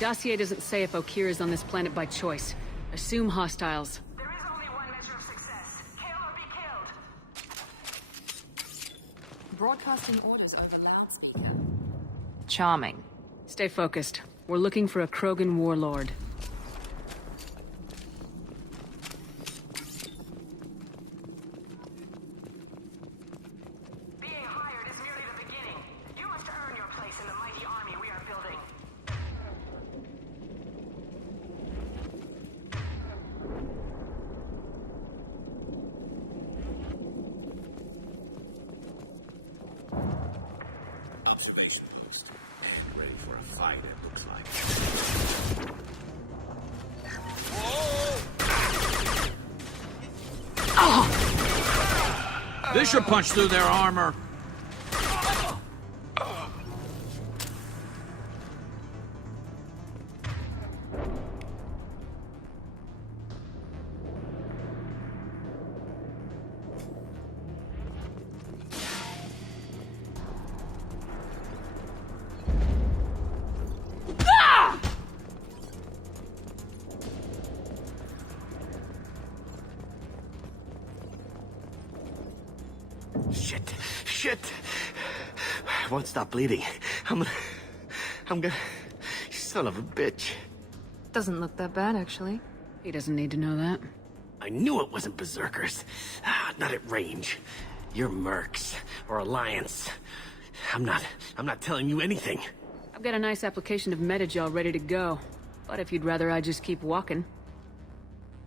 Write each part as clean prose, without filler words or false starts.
Dossier doesn't say if Okir is on this planet by choice. Assume hostiles. There is only one measure of success. Kill or be killed. Broadcasting orders over loudspeaker. Charming. Stay focused. We're looking for a Krogan warlord. Being hired is merely the beginning. You must earn your place in the mighty army we are building. Observation post. And ready for a fight, it looks like. This should punch through their armor. Shit. I won't stop bleeding. I'm gonna... Son of a bitch. Doesn't look that bad, actually. He doesn't need to know that. I knew it wasn't berserkers. Not at range. You're mercs. Or Alliance. I'm not telling you anything. I've got a nice application of Metagel ready to go. But if you'd rather I just keep walking.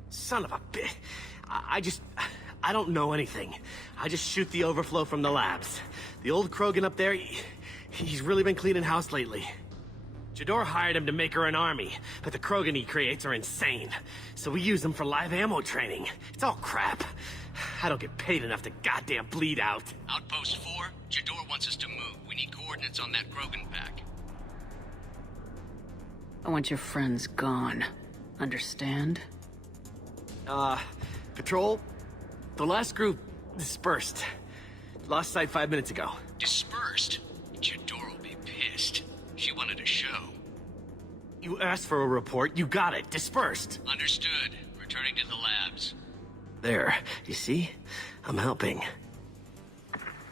Son of a bitch. I don't know anything. I just shoot the overflow from the labs. The old Krogan up there, he's really been cleaning house lately. Jador hired him to make her an army, but the Krogan he creates are insane. So we use them for live ammo training. It's all crap. I don't get paid enough to goddamn bleed out. Outpost 4, Jador wants us to move. We need coordinates on that Krogan pack. I want your friends gone. Understand? Patrol? The last group dispersed. Lost sight 5 minutes ago. Dispersed? Jador will be pissed. She wanted a show. You asked for a report, you got it. Dispersed. Understood. Returning to the labs. There. You see? I'm helping.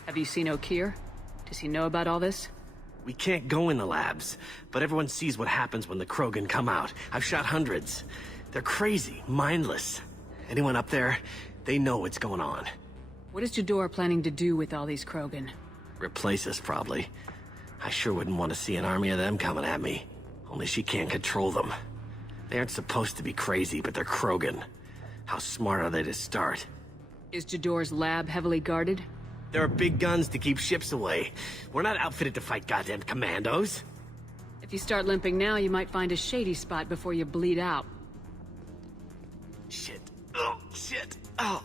Have you seen Okir? Does he know about all this? We can't go in the labs, but everyone sees what happens when the Krogan come out. I've shot hundreds. They're crazy, mindless. Anyone up there, they know what's going on. What is Jador planning to do with all these Krogan? Replace us, probably. I sure wouldn't want to see an army of them coming at me. Only she can't control them. They aren't supposed to be crazy, but they're Krogan. How smart are they to start? Is Jador's lab heavily guarded? There are big guns to keep ships away. We're not outfitted to fight goddamn commandos. If you start limping now, you might find a shady spot before you bleed out. Shit. Oh, shit. Oh.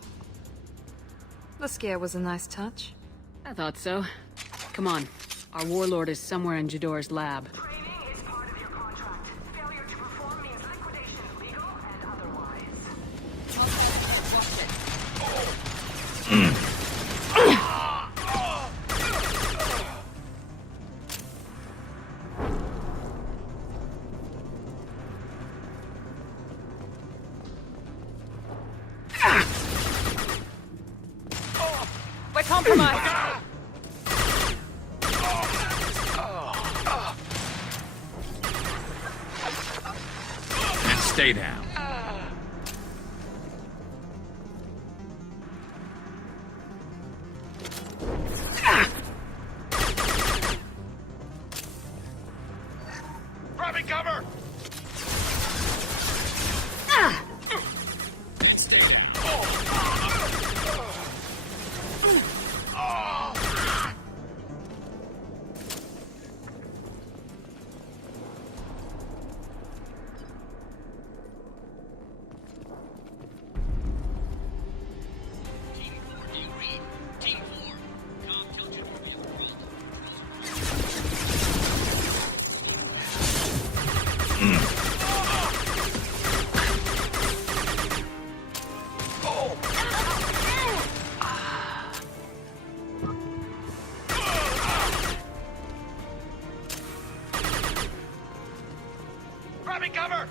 The scare was a nice touch. I thought so. Come on. Our warlord is somewhere in Jador's lab. Training is part of your contract. Failure to perform means liquidation, legal and otherwise. We're compromised! And stay down. Grabbing cover! Team 4, do you read? Team 4. Tom, tell Jador we have a vault. Grabbing cover!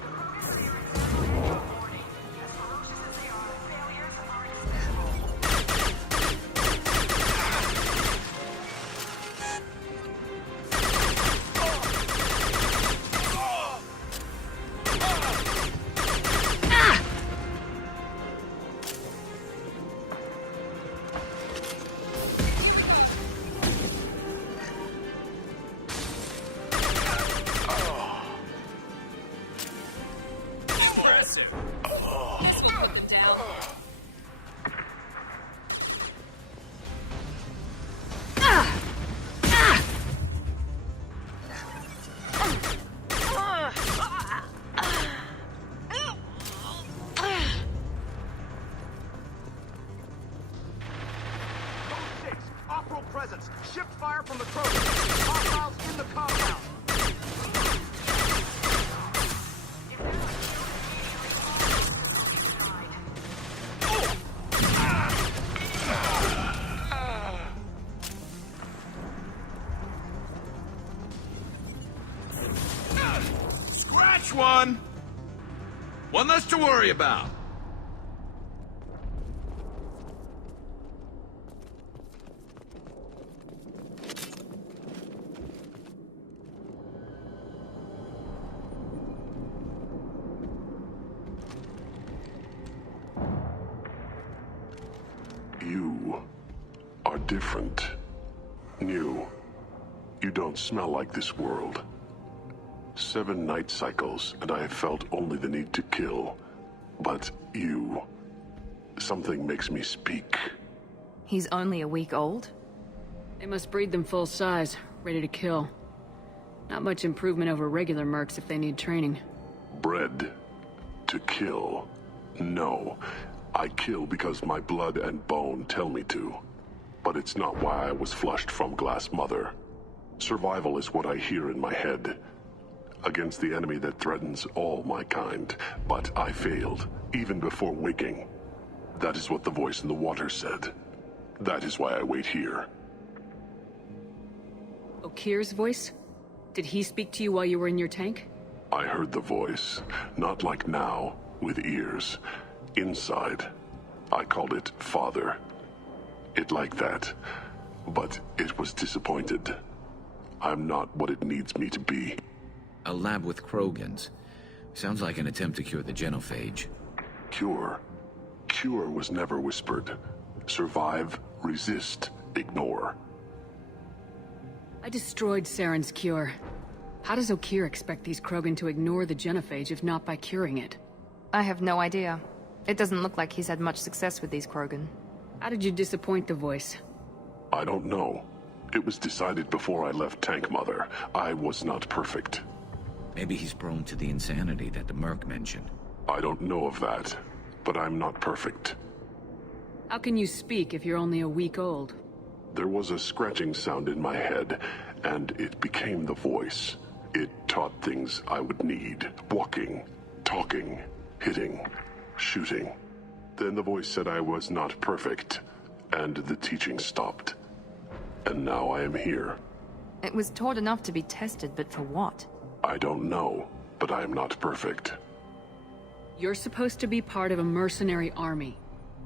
Presence. Shift fire from the Krogan. Hostiles in the compound. Scratch one! One less to worry about. You are different. New. You don't smell like this world. 7 night cycles, and I have felt only the need to kill. But you... something makes me speak. He's only a week old? They must breed them full size, ready to kill. Not much improvement over regular mercs if they need training. Bred to kill. No. I kill because my blood and bone tell me to. But it's not why I was flushed from Glass Mother. Survival is what I hear in my head. Against the enemy that threatens all my kind. But I failed, even before waking. That is what the voice in the water said. That is why I wait here. Okir's voice? Did he speak to you while you were in your tank? I heard the voice. Not like now, with ears. Inside. I called it Father. It like that. But it was disappointed. I'm not what it needs me to be. A lab with Krogans. Sounds like an attempt to cure the genophage. Cure. Cure was never whispered. Survive, resist, ignore. I destroyed Saren's cure. How does Okir expect these Krogan to ignore the genophage if not by curing it? I have no idea. It doesn't look like he's had much success with these Krogan. How did you disappoint the voice? I don't know. It was decided before I left Tank Mother. I was not perfect. Maybe he's prone to the insanity that the Merc mentioned. I don't know of that, but I'm not perfect. How can you speak if you're only a week old? There was a scratching sound in my head, and it became the voice. It taught things I would need. Walking, talking, hitting, shooting. Then the voice said I was not perfect, and the teaching stopped. And now I am here. It was taught enough to be tested, but for what? I don't know, but I am not perfect. You're supposed to be part of a mercenary army.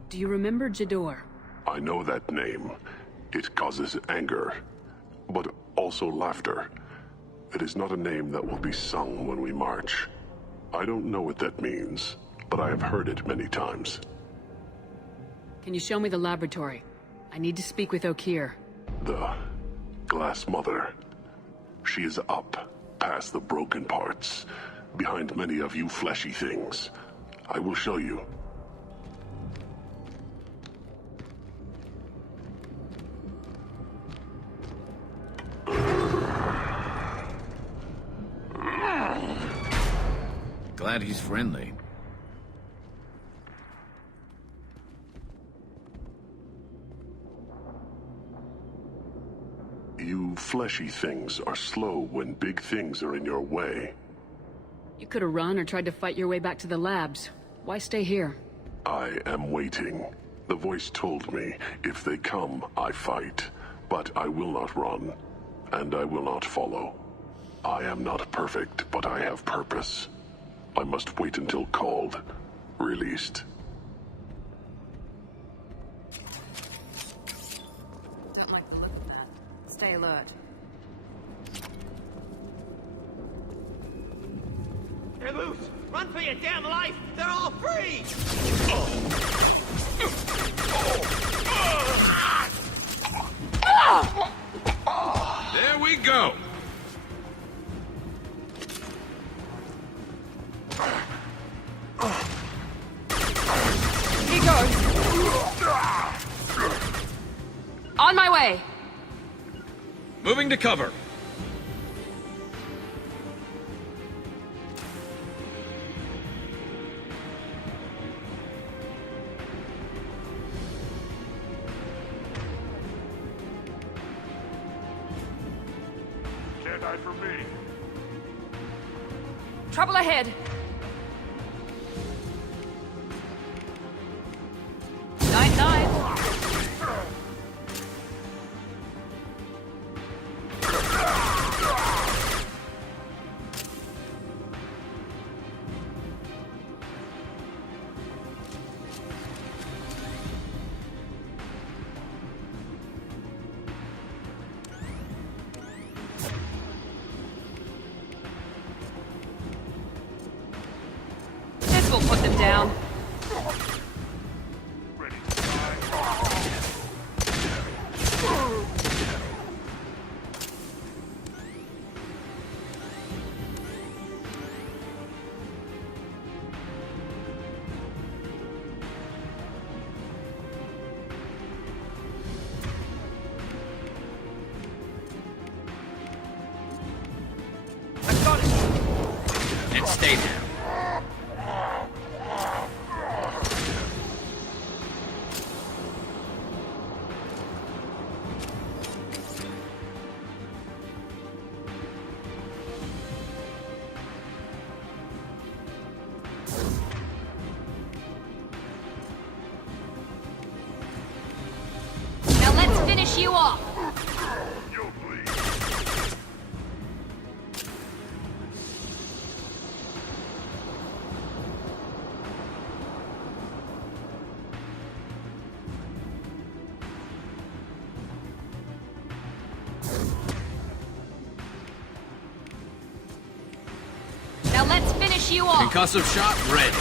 Do you remember Jador? I know that name. It causes anger, but also laughter. It is not a name that will be sung when we march. I don't know what that means, but I have heard it many times. Can you show me the laboratory? I need to speak with Okir. The Glass Mother. She is up, past the broken parts, behind many of you fleshy things. I will show you. Glad he's friendly. You fleshy things are slow when big things are in your way. You could have run or tried to fight your way back to the labs. Why stay here? I am waiting. The voice told me, if they come, I fight. But I will not run, and I will not follow. I am not perfect, but I have purpose. I must wait until called. Released. Don't like the look of that. Stay alert. They're loose! Run for your damn life! They're all free! There we go! Here goes. On my way. Moving to cover. Can't hide from me. Trouble ahead. Nine. This will put them down. And stay there. Now let's finish you off. You'll bleed. Now let's finish you off. Concussive shot ready.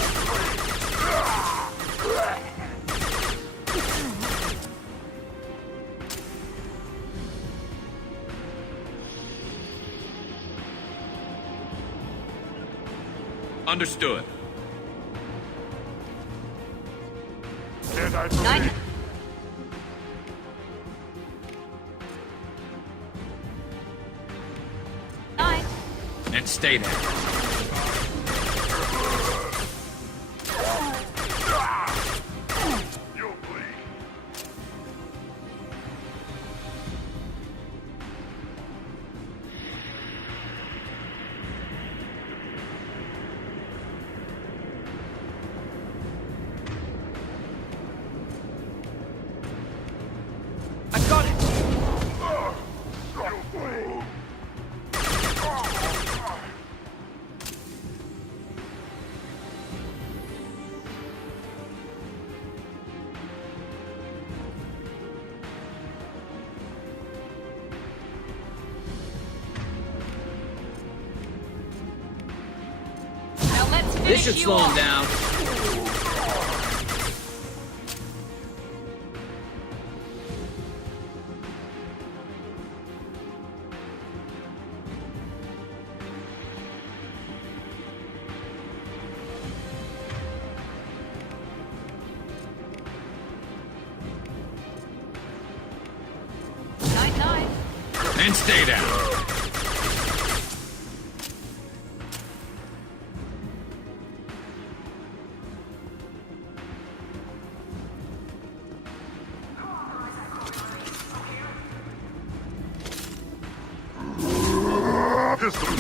Understood. Can't hide from Nine. me. Nine. And stay there. You'll bleed. I got it! You'll bleed. Now let's finish This should you slow him off. down. Nine. And stay down. Pistol.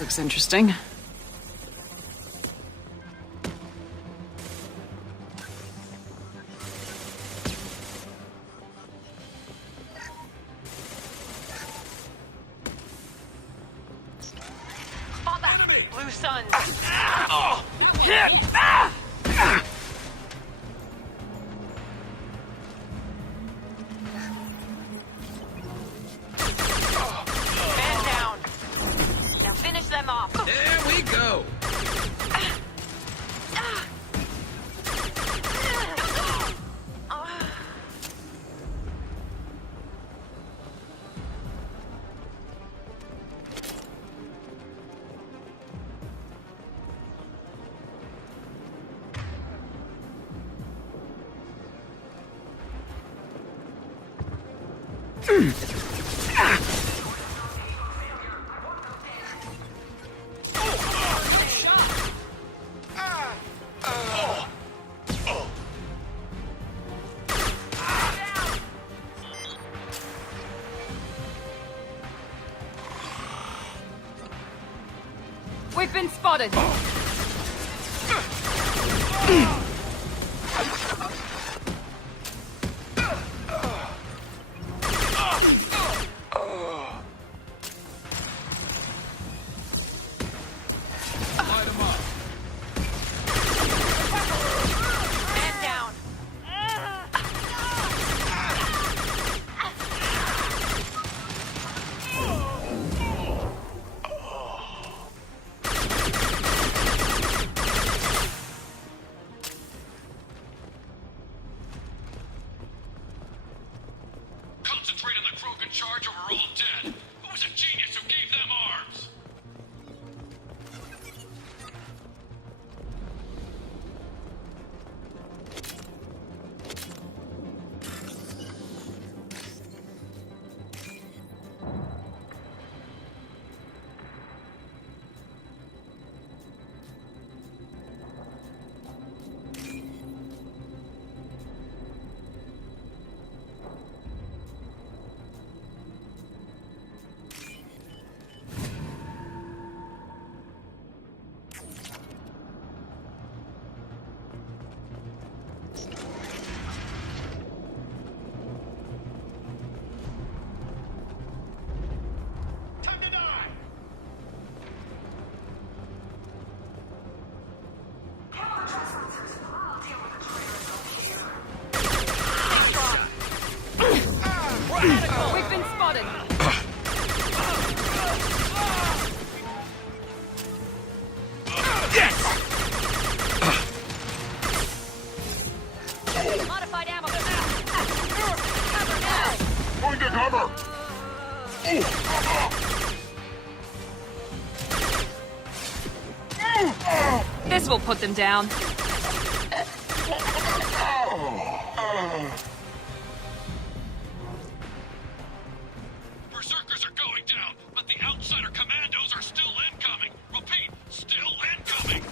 This looks interesting. Fall back! Blue Sun! Hit! Man down! Now finish them off! There we go. We've been spotted! Man down! Concentrate on the Krogan charge or we're all dead. Who was a genius who gave them arms? Time to die! We've been spotted! Modified ammo! Going to cover! This will put them down. Berserkers are going down, but the outsider commandos are still incoming. Repeat, still incoming.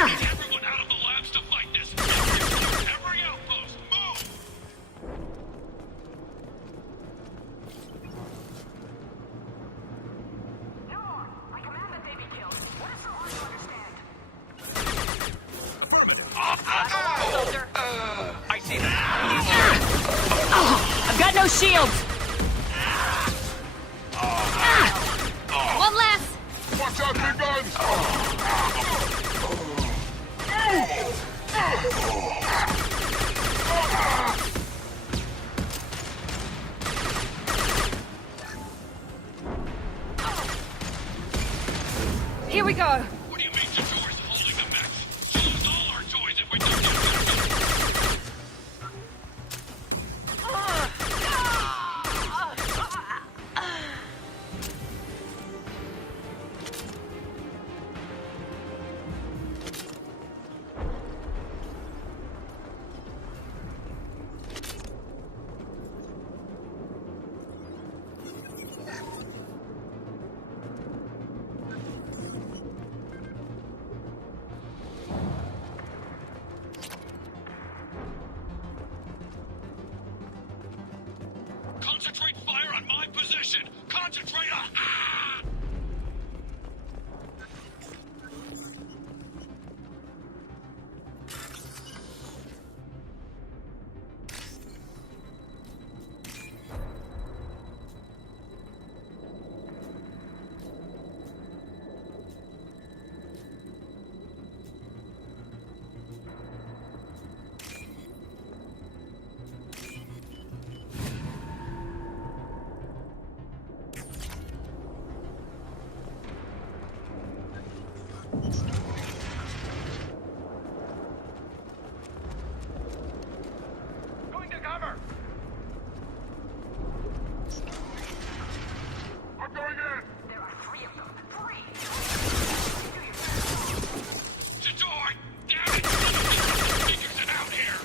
Everyone out of the labs to fight this. Every outpost, move! No more! I command that they be killed. What is so hard to understand? Affirmative. Soldier! I see that. I've got no shields! One less! Watch out, big guns! Here we go! What do you mean the door's holding the mech? We'll lose all our toys if we don't get back. Concentrate on... Ah! Going to cover! I'm going in! There are 3 of them. 3! Jador! Damn it! Figures it out here!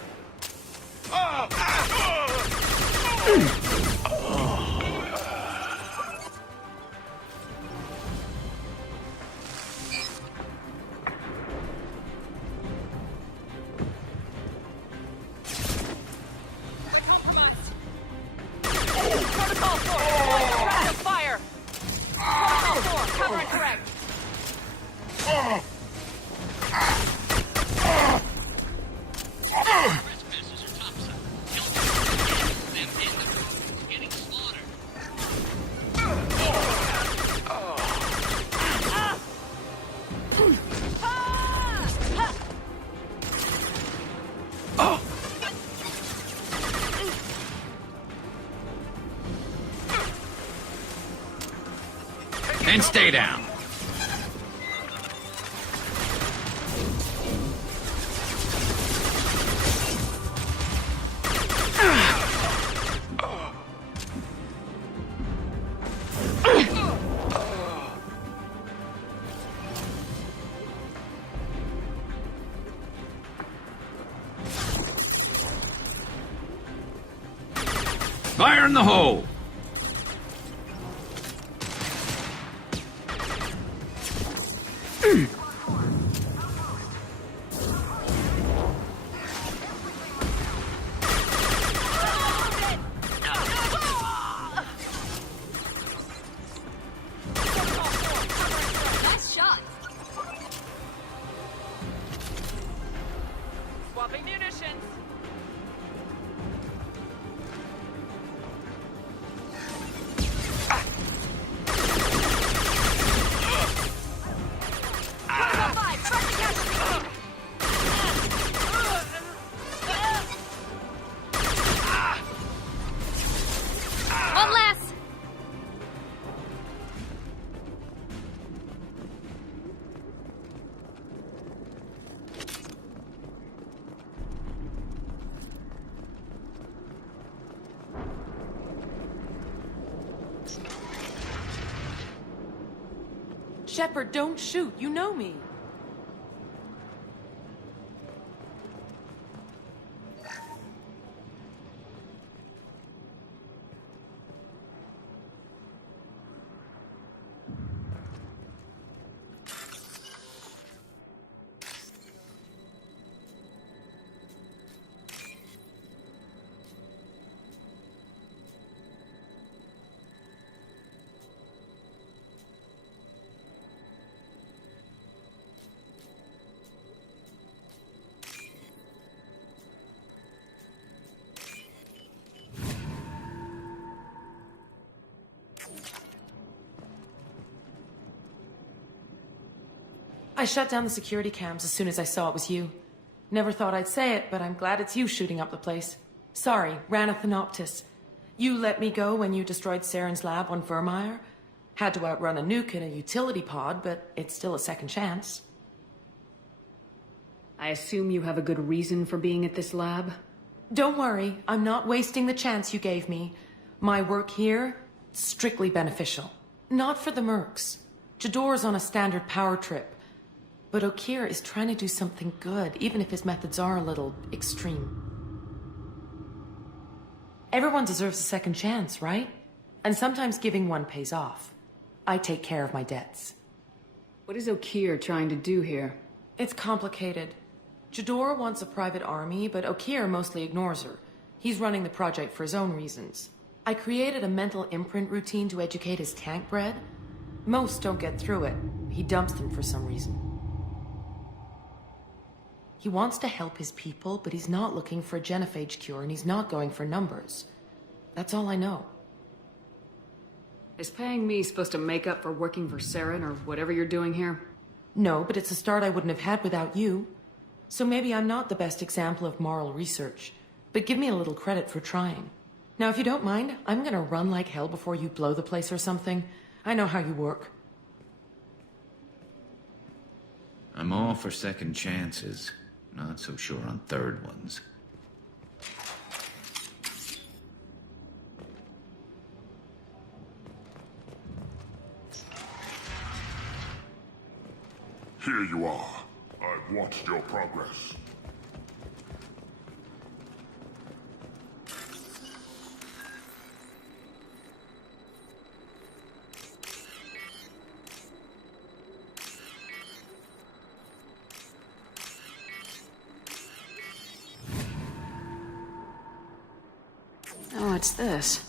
Protocol 4, rapid fire! Protocol 4, cover and correct. Trespassers are topside. Kill them and the Krogans getting slaughtered. And stay down. Fire in the hole! Nice shot. Swapping munitions. Protocol 5, try to catch me. One less. Shepard, don't shoot. You know me. I shut down the security cams as soon as I saw it was you. Never thought I'd say it, but I'm glad it's you shooting up the place. Sorry, Ranathanoptis. You let me go when you destroyed Saren's lab on Vermeer. Had to outrun a nuke in a utility pod, but it's still a second chance. I assume you have a good reason for being at this lab? Don't worry, I'm not wasting the chance you gave me. My work here, strictly beneficial. Not for the mercs. Jador's on a standard power trip. But Okeer is trying to do something good, even if his methods are a little extreme. Everyone deserves a second chance, right? And sometimes giving one pays off. I take care of my debts. What is Okeer trying to do here? It's complicated. Jador wants a private army, but Okeer mostly ignores her. He's running the project for his own reasons. I created a mental imprint routine to educate his tank bred. Most don't get through it. He dumps them for some reason. He wants to help his people, but he's not looking for a genophage cure, and he's not going for numbers. That's all I know. Is paying me supposed to make up for working for Saren or whatever you're doing here? No, but it's a start I wouldn't have had without you. So maybe I'm not the best example of moral research, but give me a little credit for trying. Now, if you don't mind, I'm gonna run like hell before you blow the place or something. I know how you work. I'm all for second chances. Not so sure on third ones. Here you are. I've watched your progress. Oh, what's this?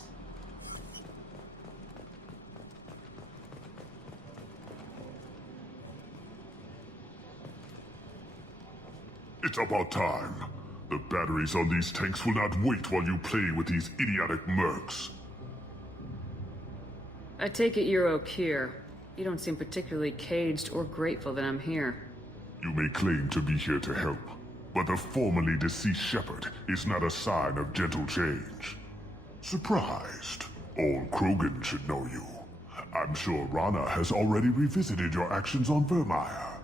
It's about time. The batteries on these tanks will not wait while you play with these idiotic mercs. I take it you're O'Keir. You don't seem particularly caged or grateful that I'm here. You may claim to be here to help, but the formerly deceased Shepard is not a sign of gentle change. Surprised? All Krogan should know you. I'm sure Rana has already revisited your actions on Vermeer.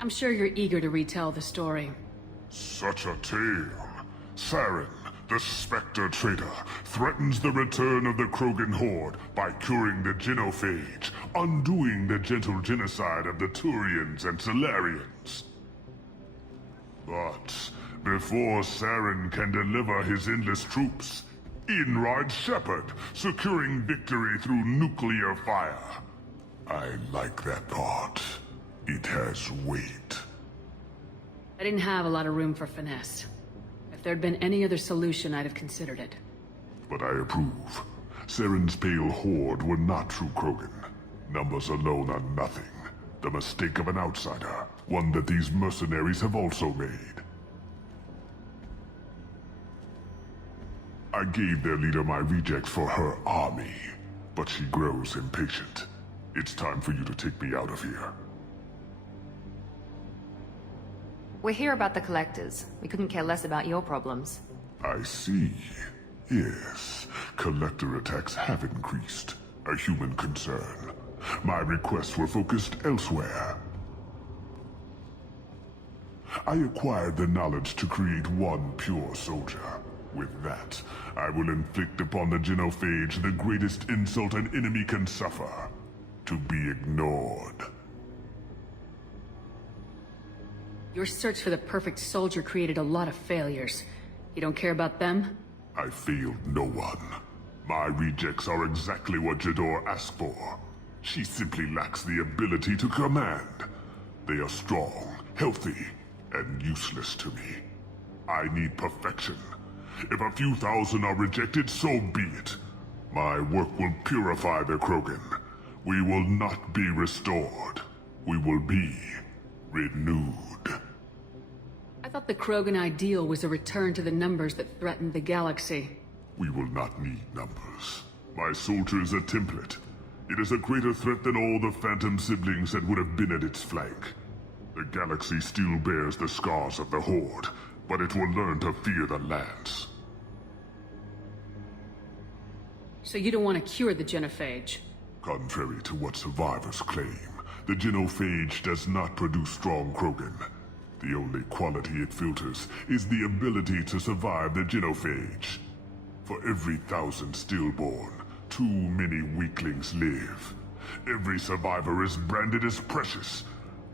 I'm sure you're eager to retell the story. Such a tale. Saren, the Spectre traitor, threatens the return of the Krogan horde by curing the genophage, undoing the gentle genocide of the Turians and Solarians. But before Saren can deliver his endless troops, in rides Shepard, securing victory through nuclear fire. I like that part. It has weight. I didn't have a lot of room for finesse. If there'd been any other solution, I'd have considered it. But I approve. Saren's pale horde were not true Krogan. Numbers alone are nothing. The mistake of an outsider, one that these mercenaries have also made. I gave their leader my rejects for her army, but she grows impatient. It's time for you to take me out of here. We're here about the Collectors. We couldn't care less about your problems. I see. Yes, collector attacks have increased. A human concern. My requests were focused elsewhere. I acquired the knowledge to create one pure soldier. With that, I will inflict upon the genophage the greatest insult an enemy can suffer. To be ignored. Your search for the perfect soldier created a lot of failures. You don't care about them? I failed no one. My rejects are exactly what Jador asked for. She simply lacks the ability to command. They are strong, healthy, and useless to me. I need perfection. If a few thousand are rejected, so be it. My work will purify the Krogan. We will not be restored. We will be renewed. I thought the Krogan ideal was a return to the numbers that threatened the galaxy. We will not need numbers. My soldier is a template. It is a greater threat than all the Phantom siblings that would have been at its flank. The galaxy still bears the scars of the Horde, but it will learn to fear the Lance. So you don't want to cure the genophage? Contrary to what survivors claim, the genophage does not produce strong Krogan. The only quality it filters is the ability to survive the genophage. For every 1,000 stillborn, too many weaklings live. Every survivor is branded as precious.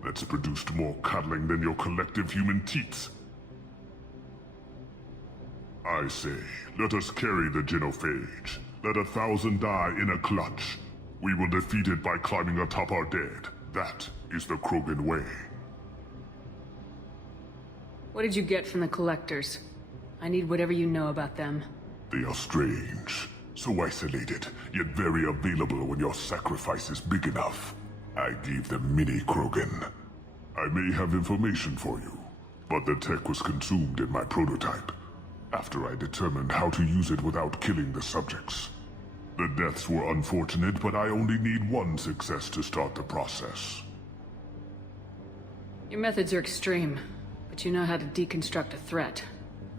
That's produced more cuddling than your collective human teats. I say, let us carry the genophage. Let 1,000 die in a clutch. We will defeat it by climbing atop our dead. That is the Krogan way. What did you get from the Collectors? I need whatever you know about them. They are strange, so isolated, yet very available when your sacrifice is big enough. I gave them mini Krogan. I may have information for you, but the tech was consumed in my prototype, after I determined how to use it without killing the subjects. The deaths were unfortunate, but I only need one success to start the process. Your methods are extreme, but you know how to deconstruct a threat.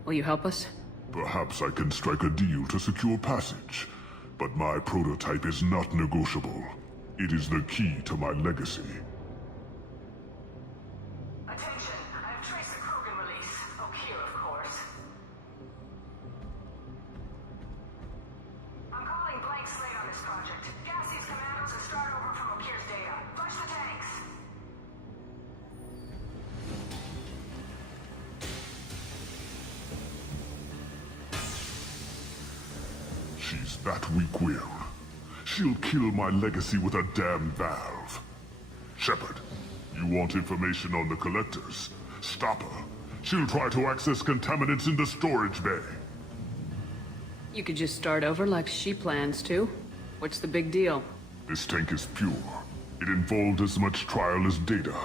Will you help us? Perhaps I can strike a deal to secure passage, but my prototype is not negotiable. It is the key to my legacy. Attention, I've traced the Krogan release. O'Kear, of course. I'm calling blank slate on this project. Gas these commandos and start over from O'Kear's data. Flush the tanks. She's that weak-willed. She'll kill my legacy with a damn valve. Shepard, you want information on the collectors? Stop her. She'll try to access contaminants in the storage bay. You could just start over like she plans to. What's the big deal? This tank is pure. It involved as much trial as data.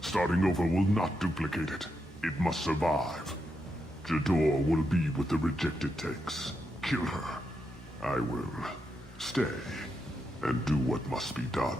Starting over will not duplicate it. It must survive. Jador will be with the rejected tanks. Kill her. I will stay and do what must be done.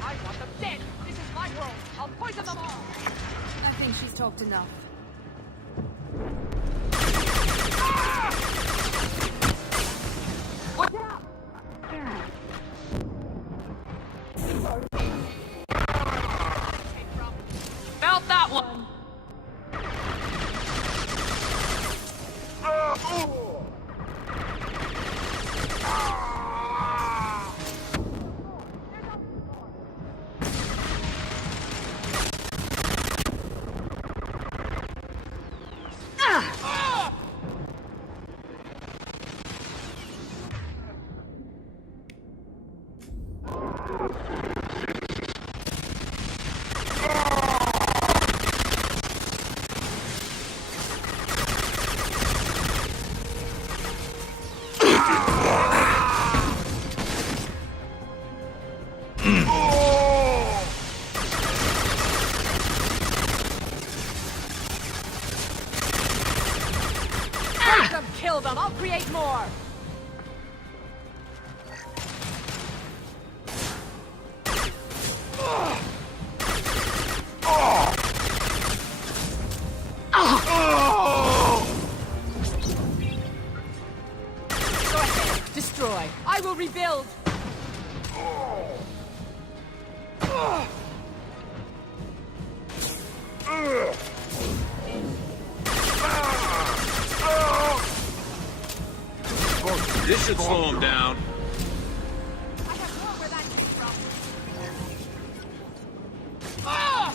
I want them dead! This is my world! I'll poison them all! I think she's talked enough. Watch out! Felt that one! Kill them! I'll create more! Go ahead, destroy. I will rebuild. This should slow him down. I have more where that came from. Ah!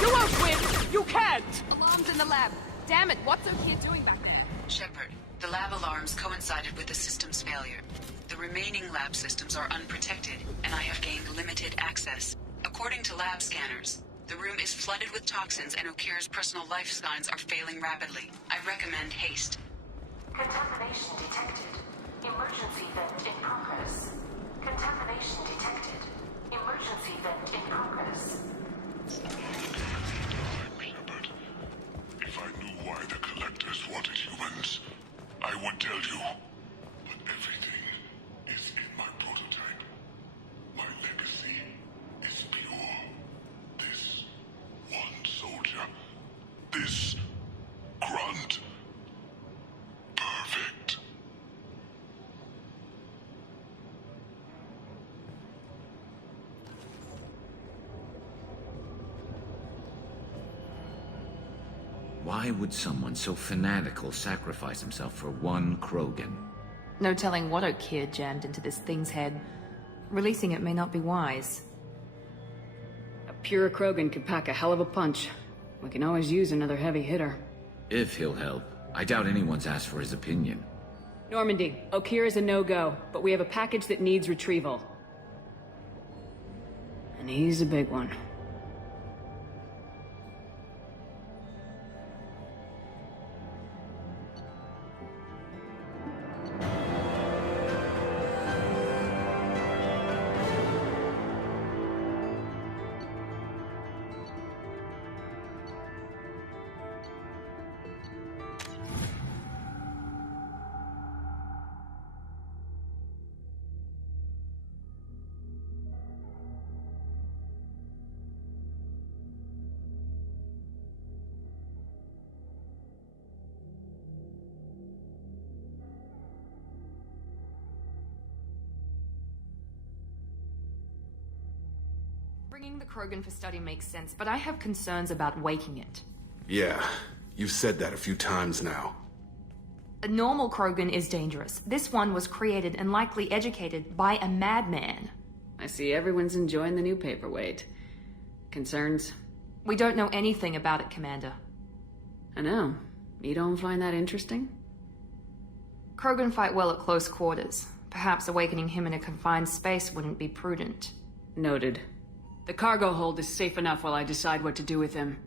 You won't win! You can't! Alarms in the lab. Damn it, what's O'Kear doing back there? Shepard, the lab alarms coincided with the system's failure. The remaining lab systems are unprotected, and I have gained limited access. According to lab scanners, the room is flooded with toxins and O'Kear's personal life signs are failing rapidly. I recommend haste. Contamination detected. Emergency vent in progress. Contamination detected. Emergency vent in progress. Shepard, if I knew why the collectors wanted humans, I would tell you. But everything is in my prototype. My legacy is pure. This one soldier. This grunt. Perfect. Why would someone so fanatical sacrifice himself for one Krogan? No telling what O'Kear jammed into this thing's head. Releasing it may not be wise. A pure Krogan could pack a hell of a punch. We can always use another heavy hitter. If he'll help. I doubt anyone's asked for his opinion. Normandy, Okeer is a no-go, but we have a package that needs retrieval. And he's a big one. Bringing the Krogan for study makes sense, but I have concerns about waking it. Yeah, you've said that a few times now. A normal Krogan is dangerous. This one was created and likely educated by a madman. I see everyone's enjoying the new paperweight. Concerns? We don't know anything about it, Commander. I know. You don't find that interesting? Krogan fight well at close quarters. Perhaps awakening him in a confined space wouldn't be prudent. Noted. The cargo hold is safe enough while I decide what to do with him.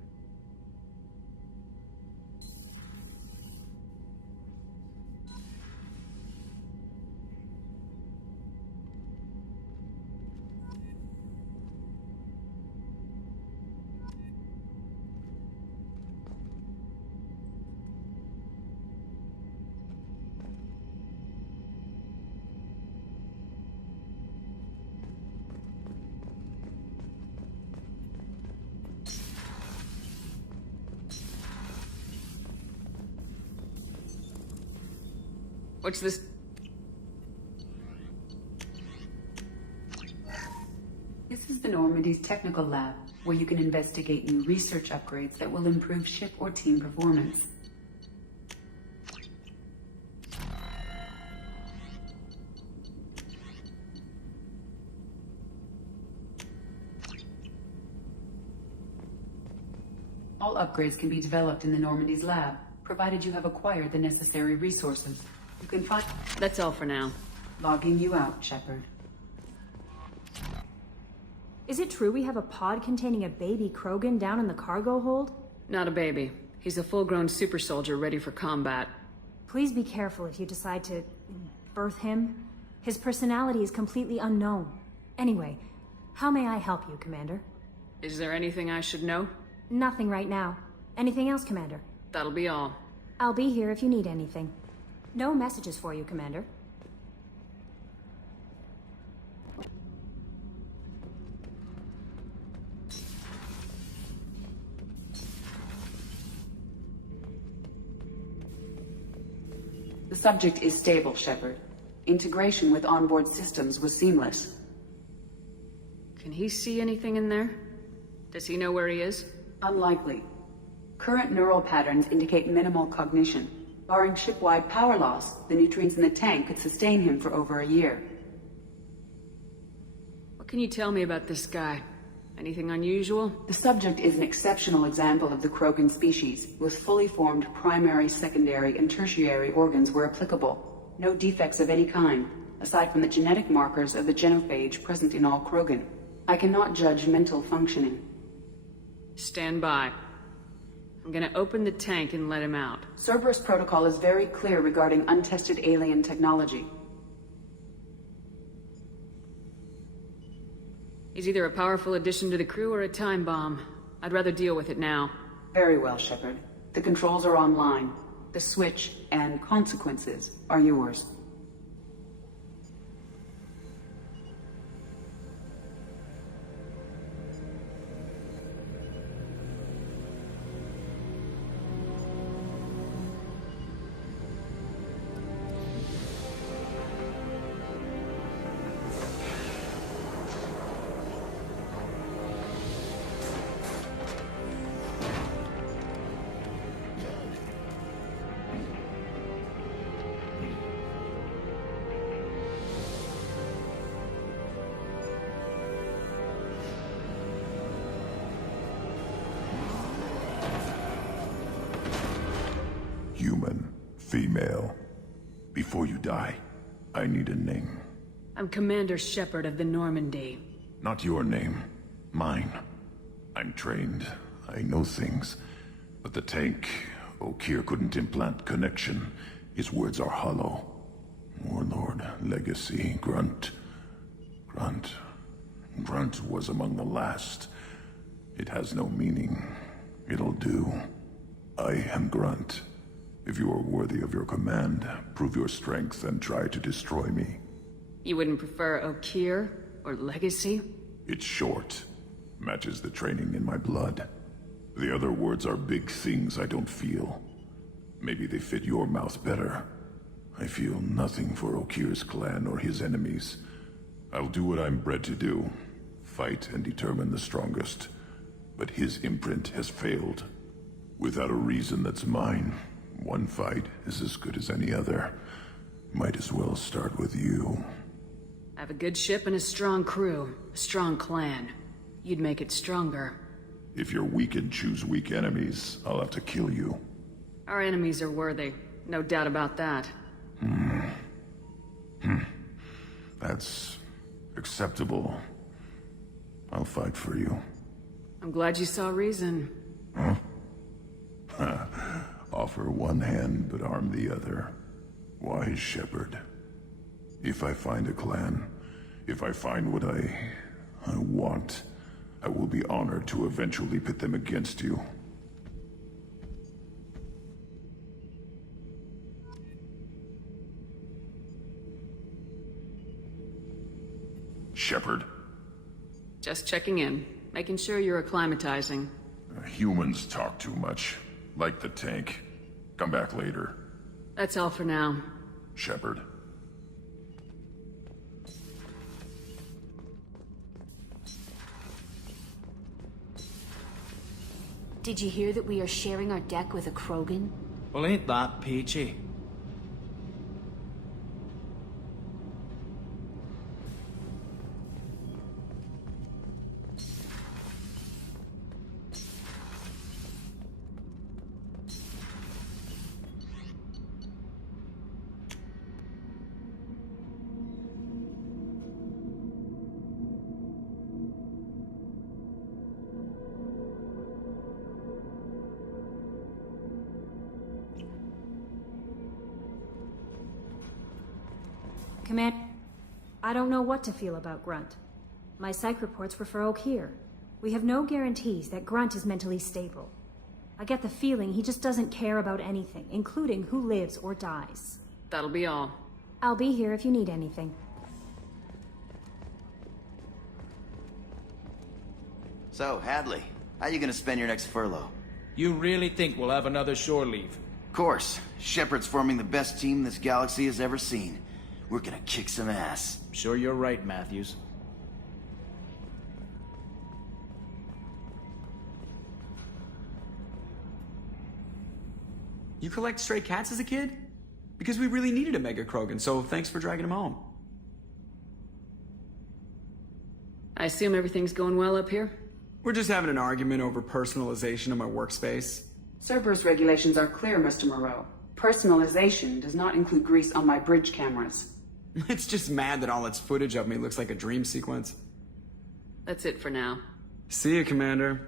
What's this? This is the Normandy's technical lab, where you can investigate new research upgrades that will improve ship or team performance. All upgrades can be developed in the Normandy's lab, provided you have acquired the necessary resources. You can find... That's all for now. Logging you out, Shepard. Is it true we have a pod containing a baby Krogan down in the cargo hold? Not a baby. He's a full-grown super soldier ready for combat. Please be careful if you decide to birth him. His personality is completely unknown. Anyway, how may I help you, Commander? Is there anything I should know? Nothing right now. Anything else, Commander? That'll be all. I'll be here if you need anything. No messages for you, Commander. The subject is stable, Shepard. Integration with onboard systems was seamless. Can he see anything in there? Does he know where he is? Unlikely. Current neural patterns indicate minimal cognition. Barring ship-wide power loss, the nutrients in the tank could sustain him for over a year. What can you tell me about this guy? Anything unusual? The subject is an exceptional example of the Krogan species, with fully formed primary, secondary, and tertiary organs where applicable. No defects of any kind, aside from the genetic markers of the genophage present in all Krogan. I cannot judge mental functioning. Stand by. I'm gonna open the tank and let him out. Cerberus protocol is very clear regarding untested alien technology. He's either a powerful addition to the crew or a time bomb. I'd rather deal with it now. Very well, Shepard. The controls are online. The switch and consequences are yours. female. Before you die, I need a name. I'm Commander Shepard of the Normandy. Not your name. Mine. I'm trained. I know things. But the tank, Okeer couldn't implant connection. His words are hollow. Warlord, Legacy, Grunt. Grunt was among the last. It has no meaning. It'll do. I am Grunt. If you are worthy of your command, prove your strength and try to destroy me. You wouldn't prefer Okeer or Legacy? It's short. Matches the training in my blood. The other words are big things I don't feel. Maybe they fit your mouth better. I feel nothing for Okeer's clan or his enemies. I'll do what I'm bred to do. Fight and determine the strongest. But his imprint has failed. Without a reason that's mine, one fight is as good as any other. Might as well start with you. I have a good ship and a strong crew. A strong clan. You'd make it stronger. If you're weak and choose weak enemies, I'll have to kill you. Our enemies are worthy. No doubt about that. That's acceptable. I'll fight for you. I'm glad you saw reason. Huh? Offer one hand, but arm the other. Wise Shepard. If I find a clan, if I find what I want, I will be honored to eventually pit them against you. Shepard. Just checking in. Making sure you're acclimatizing. Humans talk too much. Like the tank. Come back later. That's all for now. Shepard. Did you hear that we are sharing our deck with a Krogan? Well, ain't that peachy? Command, I don't know what to feel about Grunt. My psych reports were for Okeer. We have no guarantees that Grunt is mentally stable. I get the feeling he just doesn't care about anything, including who lives or dies. That'll be all. I'll be here if you need anything. So, Hadley, how you gonna spend your next furlough? You really think we'll have another shore leave? Of course. Shepard's forming the best team this galaxy has ever seen. We're gonna kick some ass. Sure you're right, Matthews. You collect stray cats as a kid? Because we really needed a Mega Krogan, so thanks for dragging him home. I assume everything's going well up here? We're just having an argument over personalization of my workspace. Cerberus regulations are clear, Mr. Moreau. Personalization does not include grease on my bridge cameras. It's just mad that all its footage of me looks like a dream sequence. That's it for now. See you, Commander.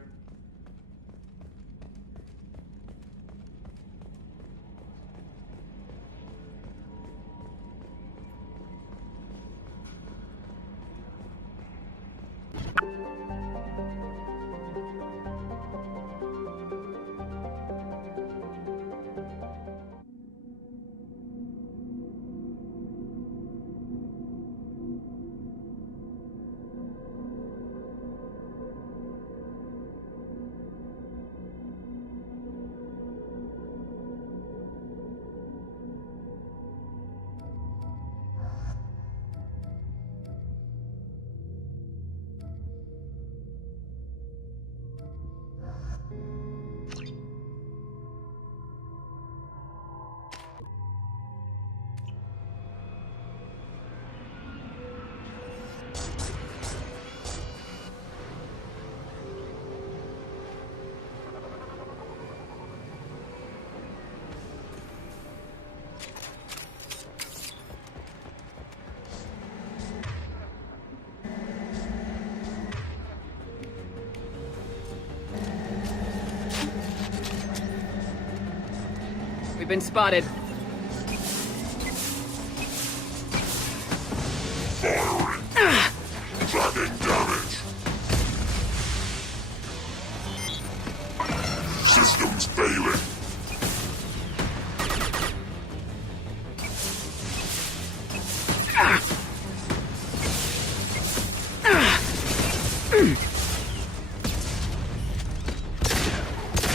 We've been spotted. Tracking damage. Systems failing.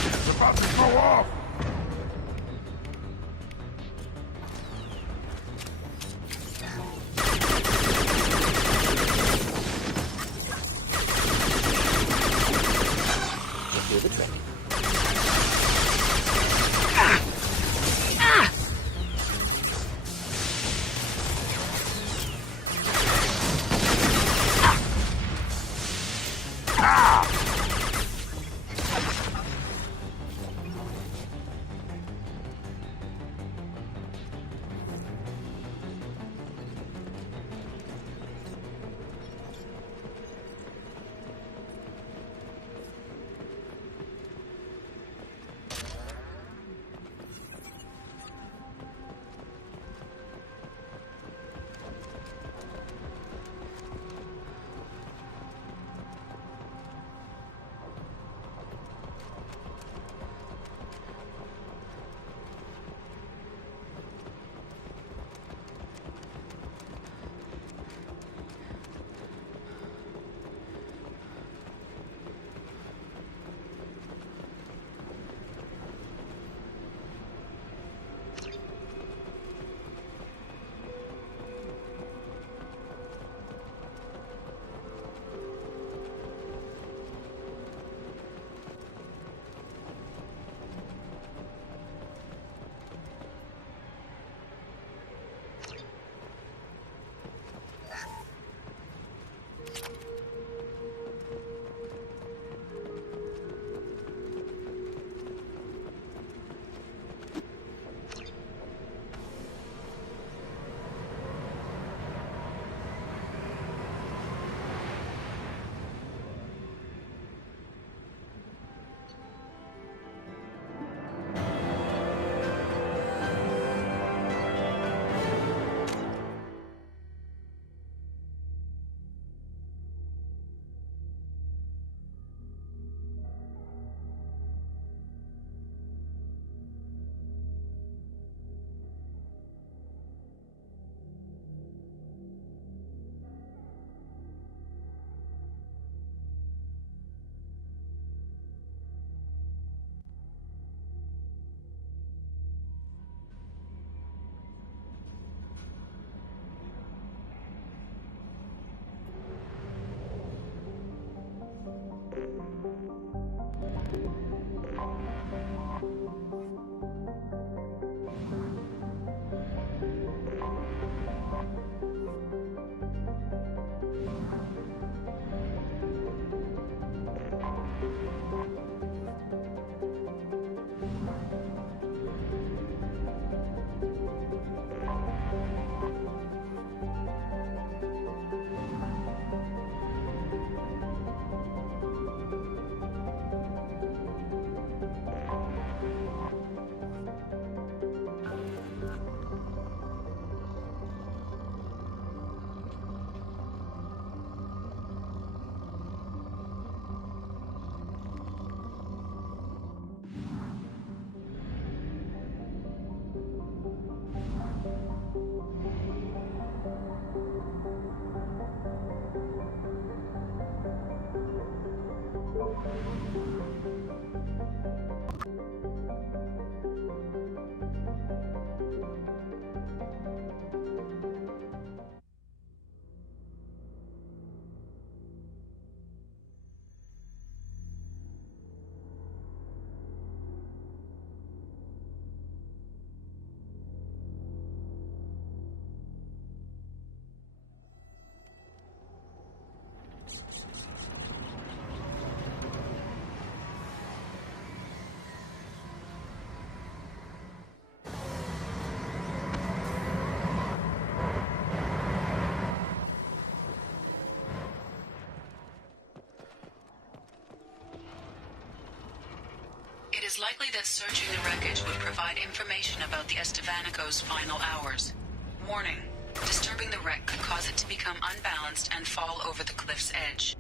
It's about to go off. Do the trick. likely that searching the wreckage would provide information about the Estevanico's final hours. Warning, disturbing the wreck could cause it to become unbalanced and fall over the cliff's edge.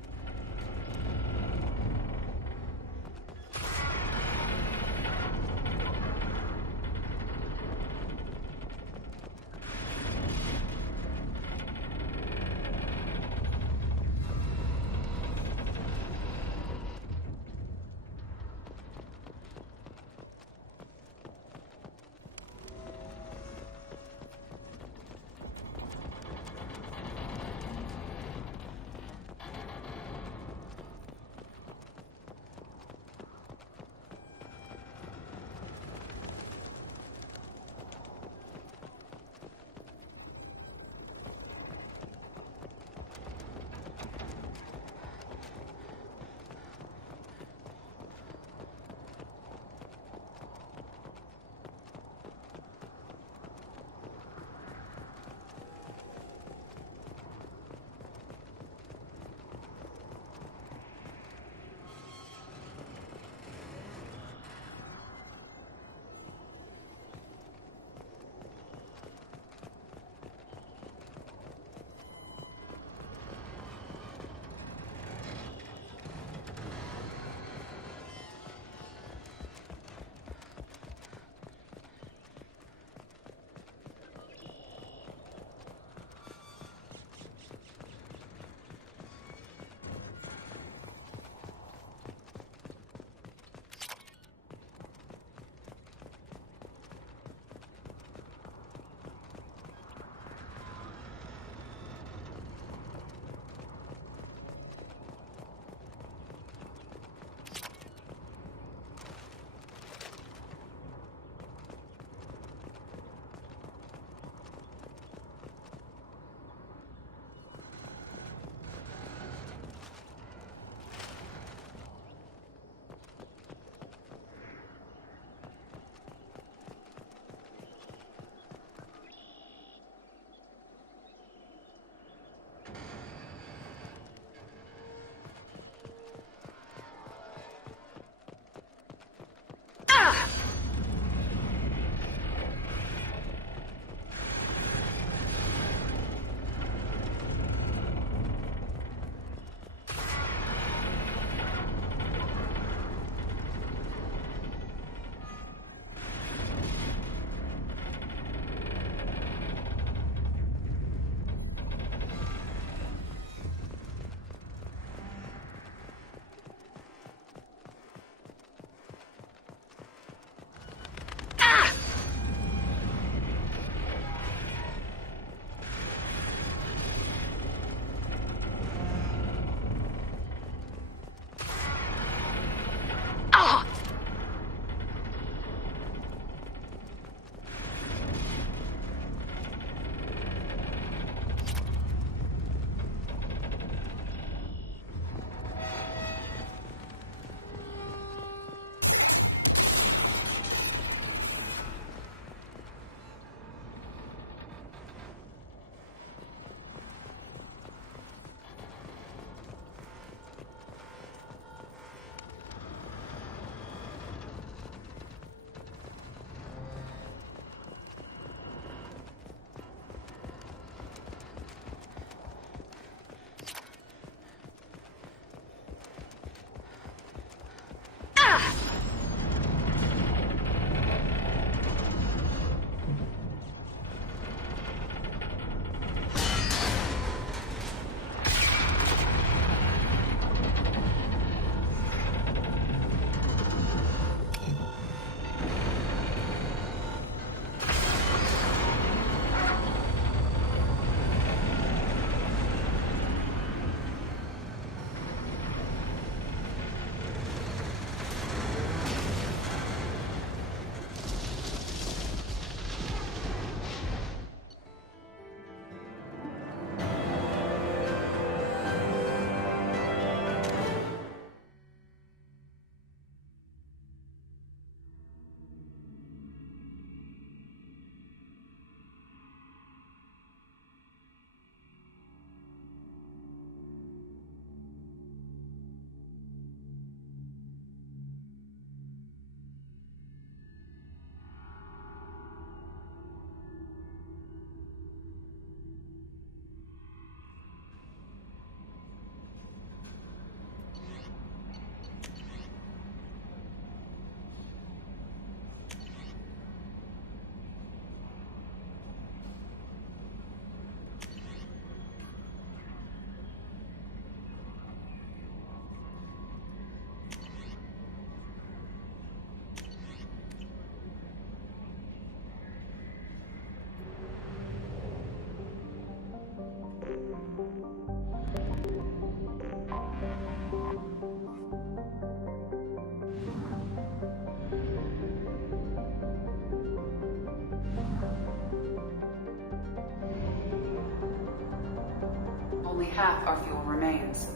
half our fuel remains.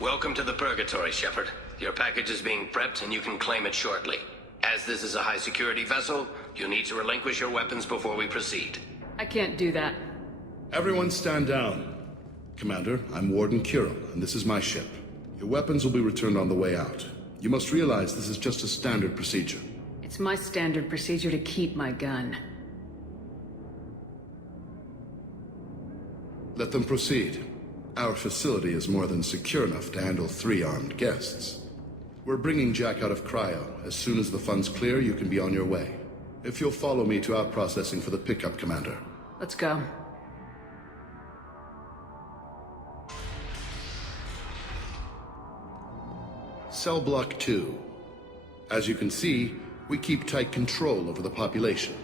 Welcome to the Purgatory, Shepard. Your package is being prepped and you can claim it shortly. As this is a high-security vessel, you'll need to relinquish your weapons before we proceed. I can't do that. Everyone stand down. Commander, I'm Warden Kirill, and this is my ship. Your weapons will be returned on the way out. You must realize this is just a standard procedure. It's my standard procedure to keep my gun. Let them proceed. Our facility is more than secure enough to handle 3 armed guests. We're bringing Jack out of cryo. As soon as the funds clear, you can be on your way. If you'll follow me to out-processing for the pickup, Commander. Let's go. Cell Block 2. As you can see, we keep tight control over the population.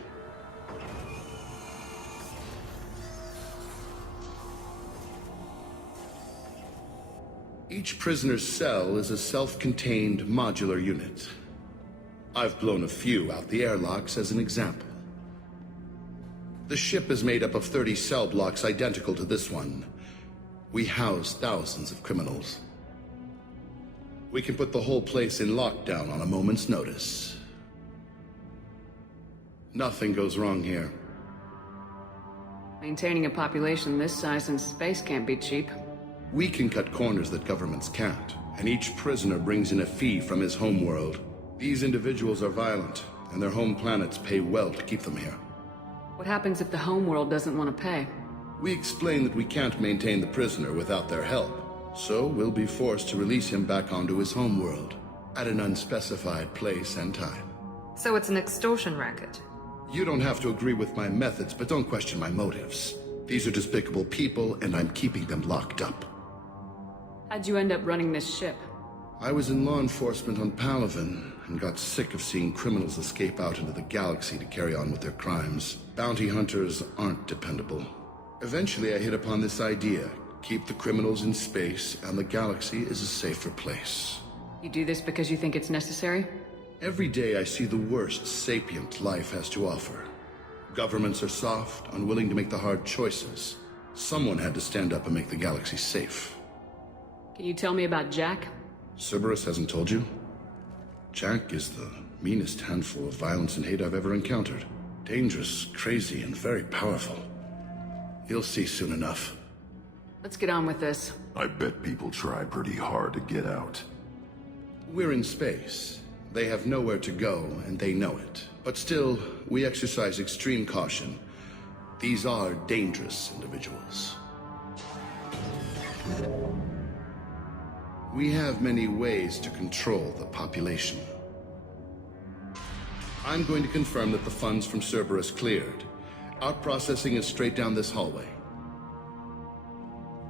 Each prisoner's cell is a self-contained modular unit. I've blown a few out the airlocks as an example. The ship is made up of 30 cell blocks identical to this one. We house thousands of criminals. We can put the whole place in lockdown on a moment's notice. Nothing goes wrong here. Maintaining a population this size in space can't be cheap. We can cut corners that governments can't, and each prisoner brings in a fee from his homeworld. These individuals are violent, and their home planets pay well to keep them here. What happens if the homeworld doesn't want to pay? We explain that we can't maintain the prisoner without their help, so we'll be forced to release him back onto his homeworld, at an unspecified place and time. So it's an extortion racket? You don't have to agree with my methods, but don't question my motives. These are despicable people, and I'm keeping them locked up. How'd you end up running this ship? I was in law enforcement on Palaven, and got sick of seeing criminals escape out into the galaxy to carry on with their crimes. Bounty hunters aren't dependable. Eventually I hit upon this idea. Keep the criminals in space, and the galaxy is a safer place. You do this because you think it's necessary? Every day I see the worst sapient life has to offer. Governments are soft, unwilling to make the hard choices. Someone had to stand up and make the galaxy safe. Can you tell me about Jack? Cerberus hasn't told you? Jack is the meanest handful of violence and hate I've ever encountered. Dangerous, crazy, and very powerful. You'll see soon enough. Let's get on with this. I bet people try pretty hard to get out. We're in space. They have nowhere to go, and they know it. But still, we exercise extreme caution. These are dangerous individuals. We have many ways to control the population. I'm going to confirm that the funds from Cerberus cleared. Out processing is straight down this hallway.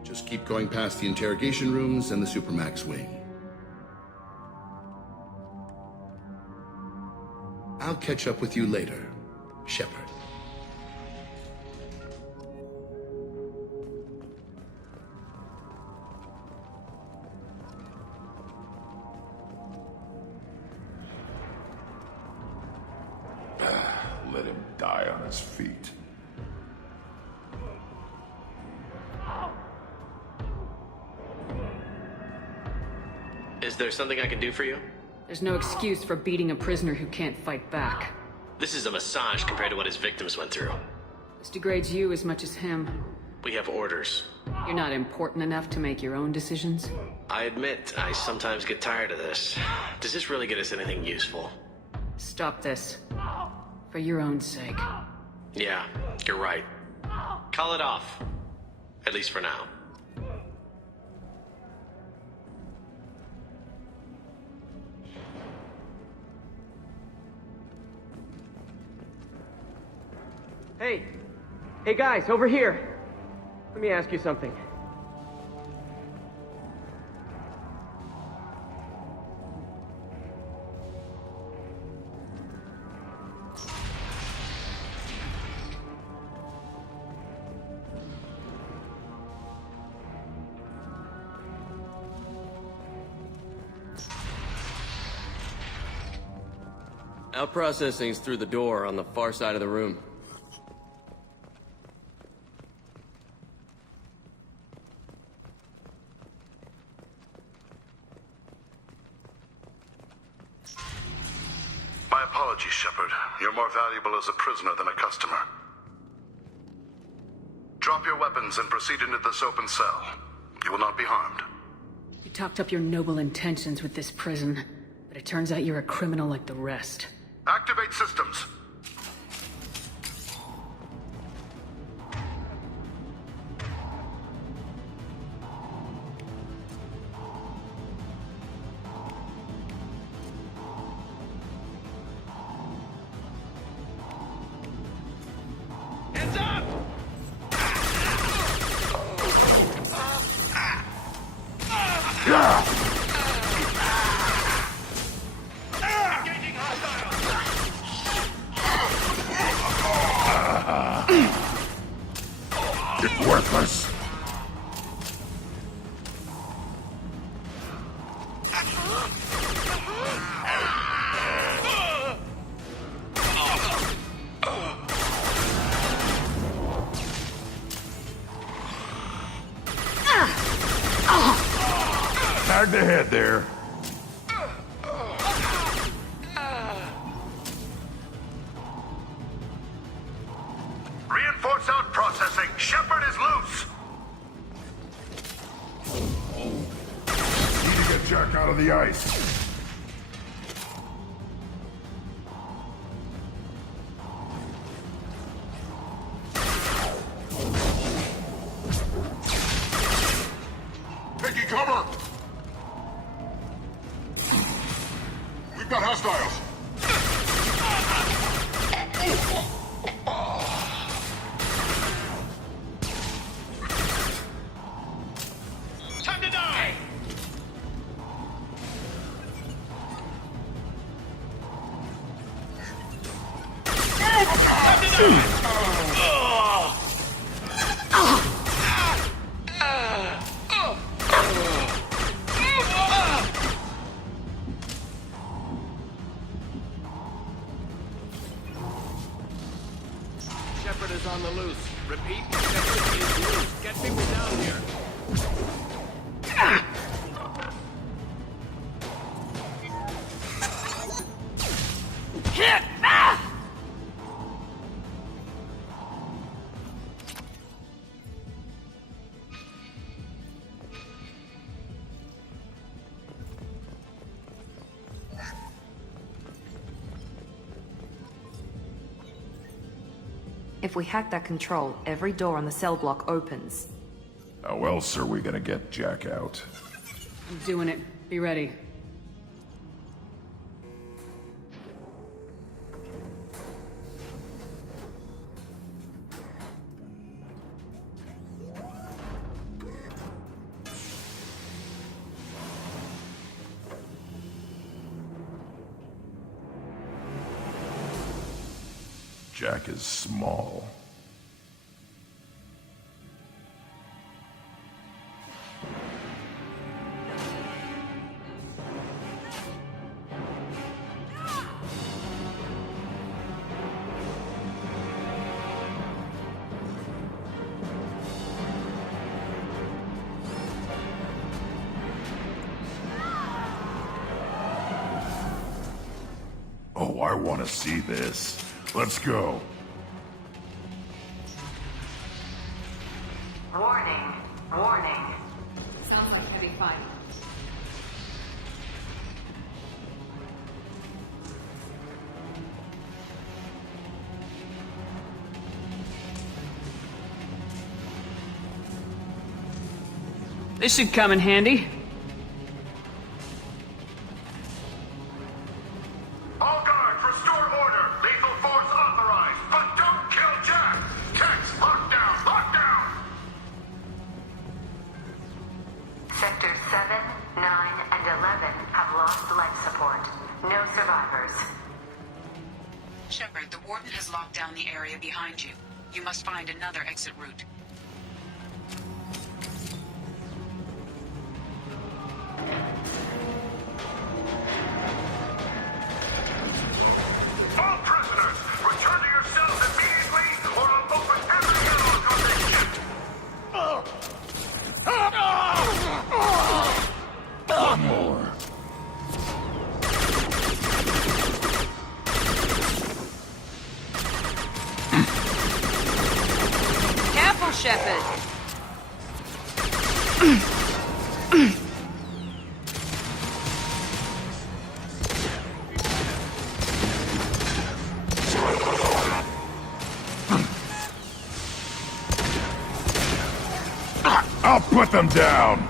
Just keep going past the interrogation rooms and the Supermax wing. I'll catch up with you later, Shepard. Let him die on his feet. Is there something I can do for you? There's no excuse for beating a prisoner who can't fight back. This is a massage compared to what his victims went through. This degrades you as much as him. We have orders. You're not important enough to make your own decisions? I admit, I sometimes get tired of this. Does this really get us anything useful? Stop this. For your own sake. Yeah, you're right. Call it off. At least for now. Hey guys, over here. Let me ask you something. Out processing's through the door on the far side of the room. My apologies, Shepard. You're more valuable as a prisoner than a customer. Drop your weapons and proceed into this open cell. You will not be harmed. You talked up your noble intentions with this prison, but it turns out you're a criminal like the rest. Activate systems. Hands up! It's worthless. Tag the head there. Reinforce out processing. Shepard is loose. Need to get Jack out of the ice. Taking cover! We've got hostiles! Time to die! Time to die! Shepard is on the loose. Repeat, Shepard is loose. Get people down here. If we hack that control, every door on the cell block opens. How else are we gonna get Jack out? I'm doing it. Be ready. Jack is small. Oh, I want to see this. Let's go. Warning. Warning. Sounds like heavy fighting. This should come in handy. All guards, restore order. Lethal force authorized, but don't kill Jack. Text, lock down, lock down. Sectors 7, 9, and 11 have lost life support. No survivors. Shepard, the Warden has locked down the area behind you. You must find another exit route. All prisoners, return to your cells immediately, or I'll open every airlock on this ship. One more. Careful, Shepard. I'll put them down.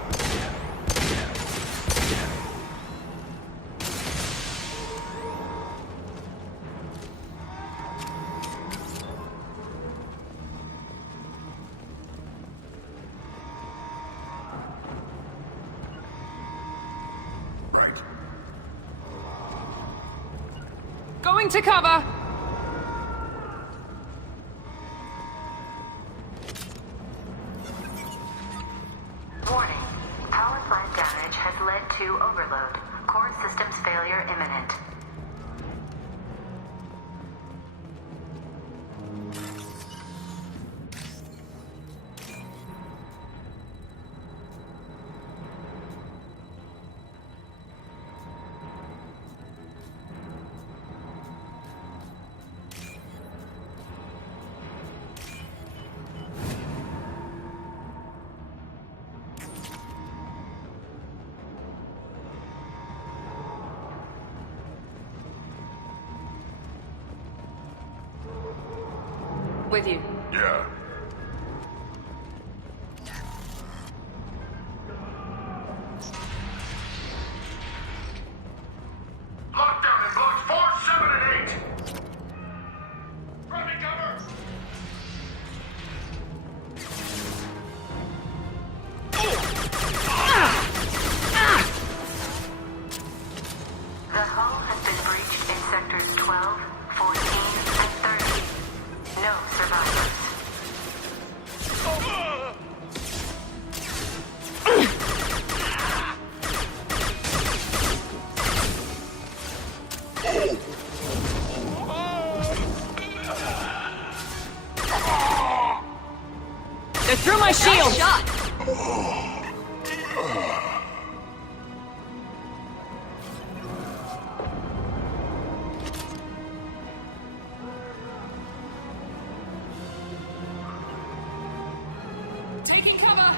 Going to cover! Warning. Power plant damage has led to overload. Core systems failure imminent. With you. Yeah. Lockdown in blocks 4, 7, and 8. Running cover. The hull has been breached in sectors 12, 14, and 13. No survivors. They're through my shield! Nice shot. Taking cover!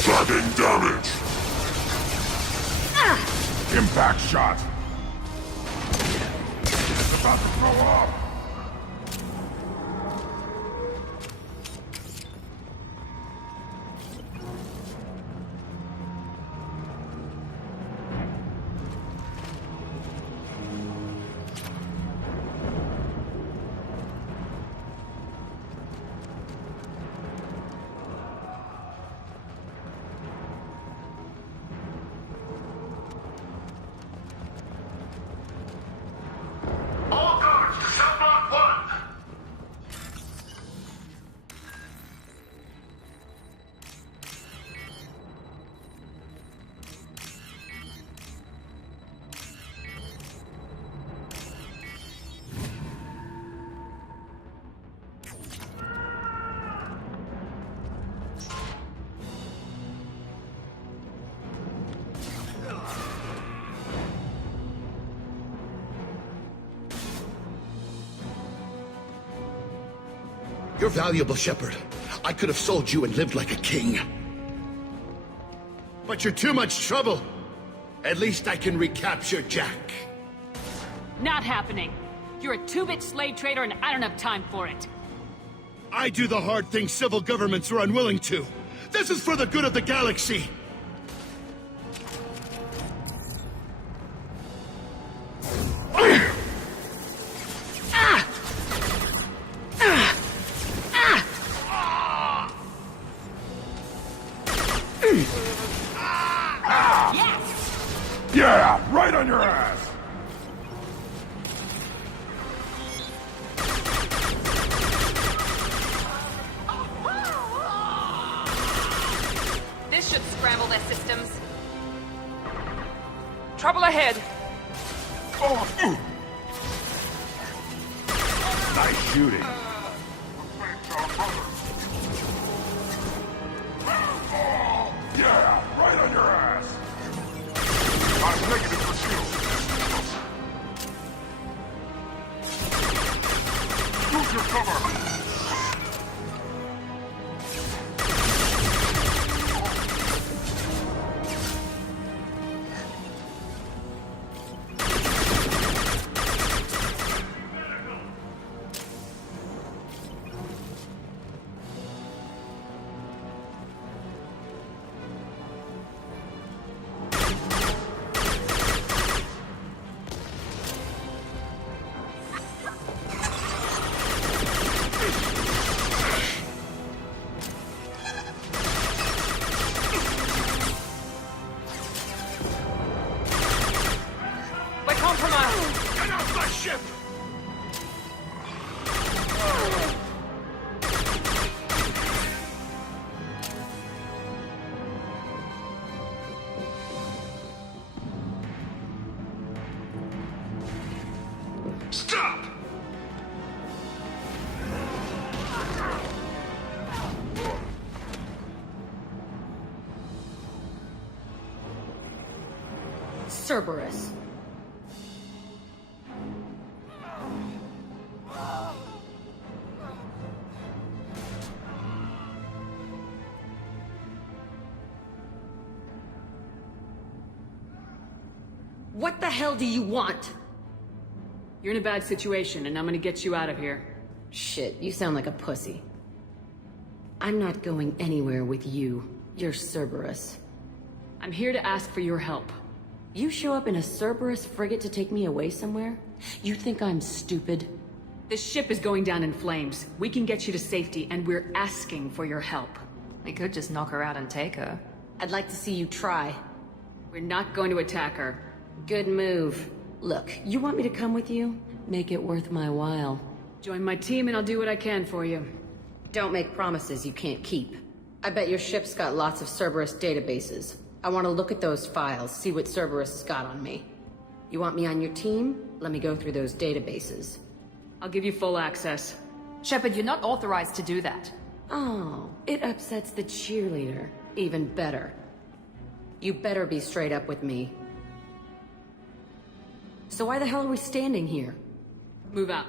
Taking damage! Impact shot! It's about to blow up! All guards to cell block 1! You're valuable, Shepard. I could have sold you and lived like a king. But you're too much trouble. At least I can recapture Jack. Not happening. You're a two-bit slave trader and I don't have time for it. I do the hard things civil governments are unwilling to. This is for the good of the galaxy. Yeah, right on your ass! This should scramble their systems. Trouble ahead. Nice shooting. Yeah, right on your ass! I'm negative for shield. Use your cover! Get off my ship! Stop! Cerberus. What the hell do you want? You're in a bad situation, and I'm gonna get you out of here. Shit, you sound like a pussy. I'm not going anywhere with you. You're Cerberus. I'm here to ask for your help. You show up in a Cerberus frigate to take me away somewhere? You think I'm stupid? This ship is going down in flames. We can get you to safety, and we're asking for your help. We could just knock her out and take her. I'd like to see you try. We're not going to attack her. Good move. Look, you want me to come with you? Make it worth my while. Join my team and I'll do what I can for you. Don't make promises you can't keep. I bet your ship's got lots of Cerberus databases. I want to look at those files, see what Cerberus has got on me. You want me on your team? Let me go through those databases. I'll give you full access. Shepard, you're not authorized to do that. Oh, it upsets the cheerleader. Even better. You better be straight up with me. So why the hell are we standing here? Move out.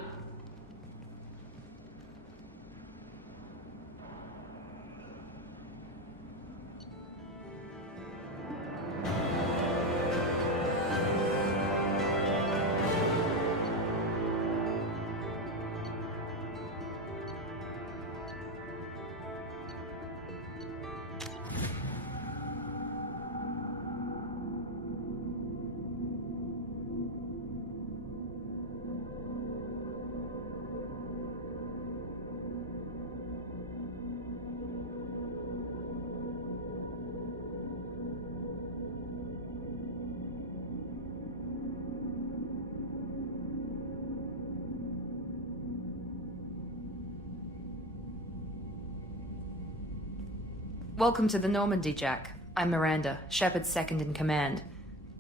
Welcome to the Normandy, Jack. I'm Miranda, Shepard's second in command.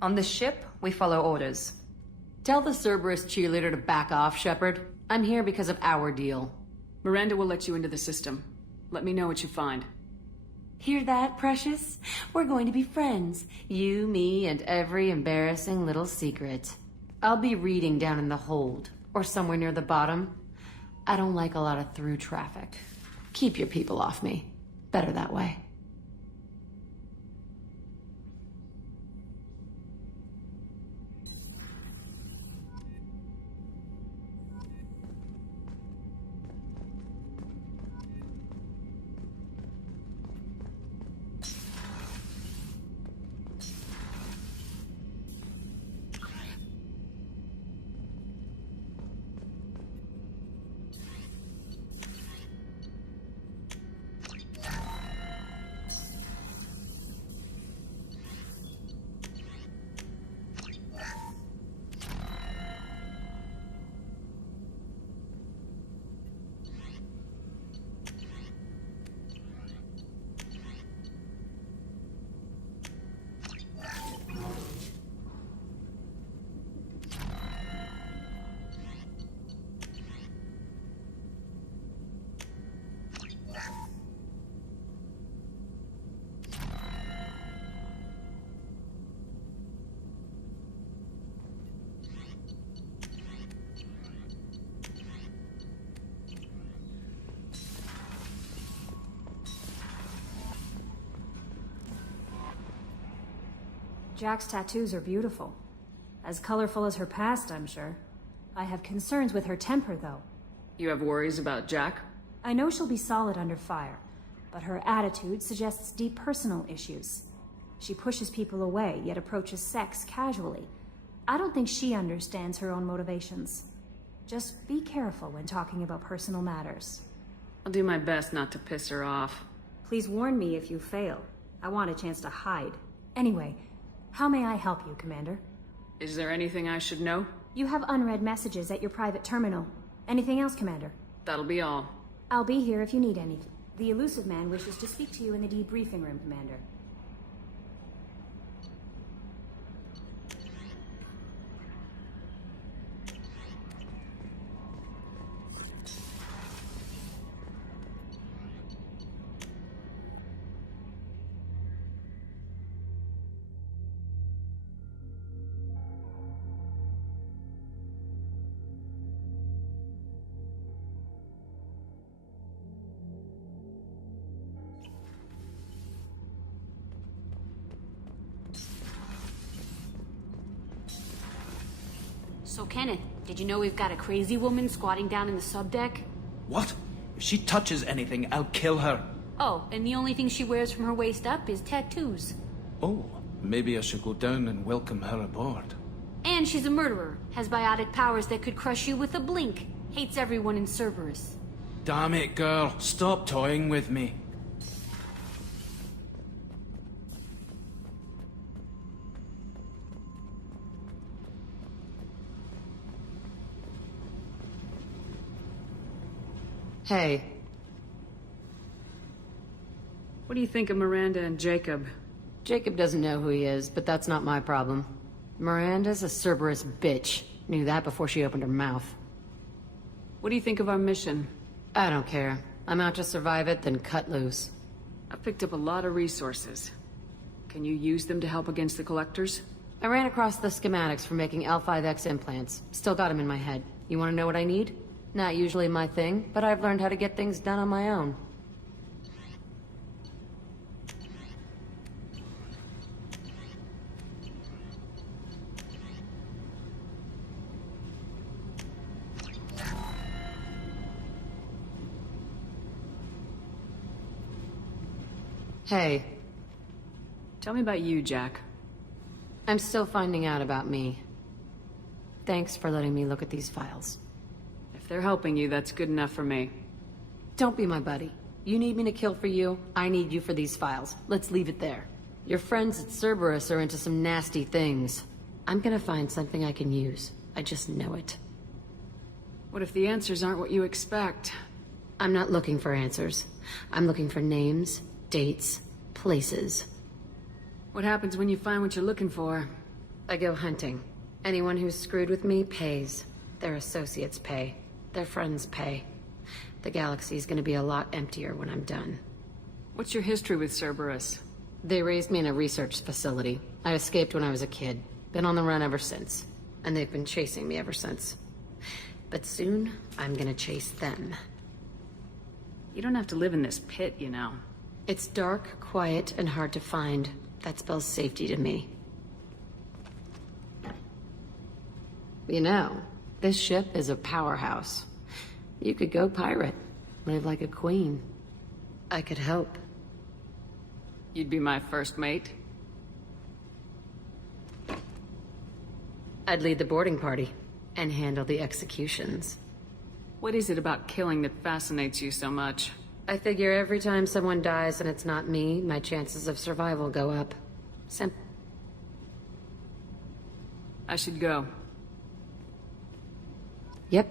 On this ship, we follow orders. Tell the Cerberus cheerleader to back off, Shepard. I'm here because of our deal. Miranda will let you into the system. Let me know what you find. Hear that, Precious? We're going to be friends. You, me, and every embarrassing little secret. I'll be reading down in the hold, or somewhere near the bottom. I don't like a lot of through traffic. Keep your people off me. Better that way. Jack's tattoos are beautiful. As colorful as her past, I'm sure. I have concerns with her temper, though. You have worries about Jack? I know she'll be solid under fire, but her attitude suggests deep personal issues. She pushes people away, yet approaches sex casually. I don't think she understands her own motivations. Just be careful when talking about personal matters. I'll do my best not to piss her off. Please warn me if you fail. I want a chance to hide. Anyway, how may I help you, Commander? Is there anything I should know? You have unread messages at your private terminal. Anything else, Commander? That'll be all. I'll be here if you need anything. The elusive man wishes to speak to you in the debriefing room, Commander. So, Kenneth, did you know we've got a crazy woman squatting down in the subdeck? What? If she touches anything, I'll kill her. Oh, and the only thing she wears from her waist up is tattoos. Oh, maybe I should go down and welcome her aboard. And she's a murderer, has biotic powers that could crush you with a blink, hates everyone in Cerberus. Damn it, girl. Stop toying with me. Hey. What do you think of Miranda and Jacob? Jacob doesn't know who he is, but that's not my problem. Miranda's a Cerberus bitch. Knew that before she opened her mouth. What do you think of our mission? I don't care. I'm out to survive it, then cut loose. I've picked up a lot of resources. Can you use them to help against the Collectors? I ran across the schematics for making L5X implants. Still got them in my head. You want to know what I need? Not usually my thing, but I've learned how to get things done on my own. Hey. Tell me about you, Jack. I'm still finding out about me. Thanks for letting me look at these files. If they're helping you, that's good enough for me. Don't be my buddy. You need me to kill for you, I need you for these files. Let's leave it there. Your friends at Cerberus are into some nasty things. I'm gonna find something I can use. I just know it. What if the answers aren't what you expect? I'm not looking for answers. I'm looking for names, dates, places. What happens when you find what you're looking for? I go hunting. Anyone who's screwed with me pays. Their associates pay. Their friends pay. The galaxy's gonna be a lot emptier when I'm done. What's your history with Cerberus? They raised me in a research facility. I escaped when I was a kid. Been on the run ever since. And they've been chasing me ever since. But soon, I'm gonna chase them. You don't have to live in this pit, you know. It's dark, quiet, and hard to find. That spells safety to me. You know, this ship is a powerhouse. You could go pirate. Live like a queen. I could help. You'd be my first mate? I'd lead the boarding party. And handle the executions. What is it about killing that fascinates you so much? I figure every time someone dies and it's not me, my chances of survival go up. I should go. Yep.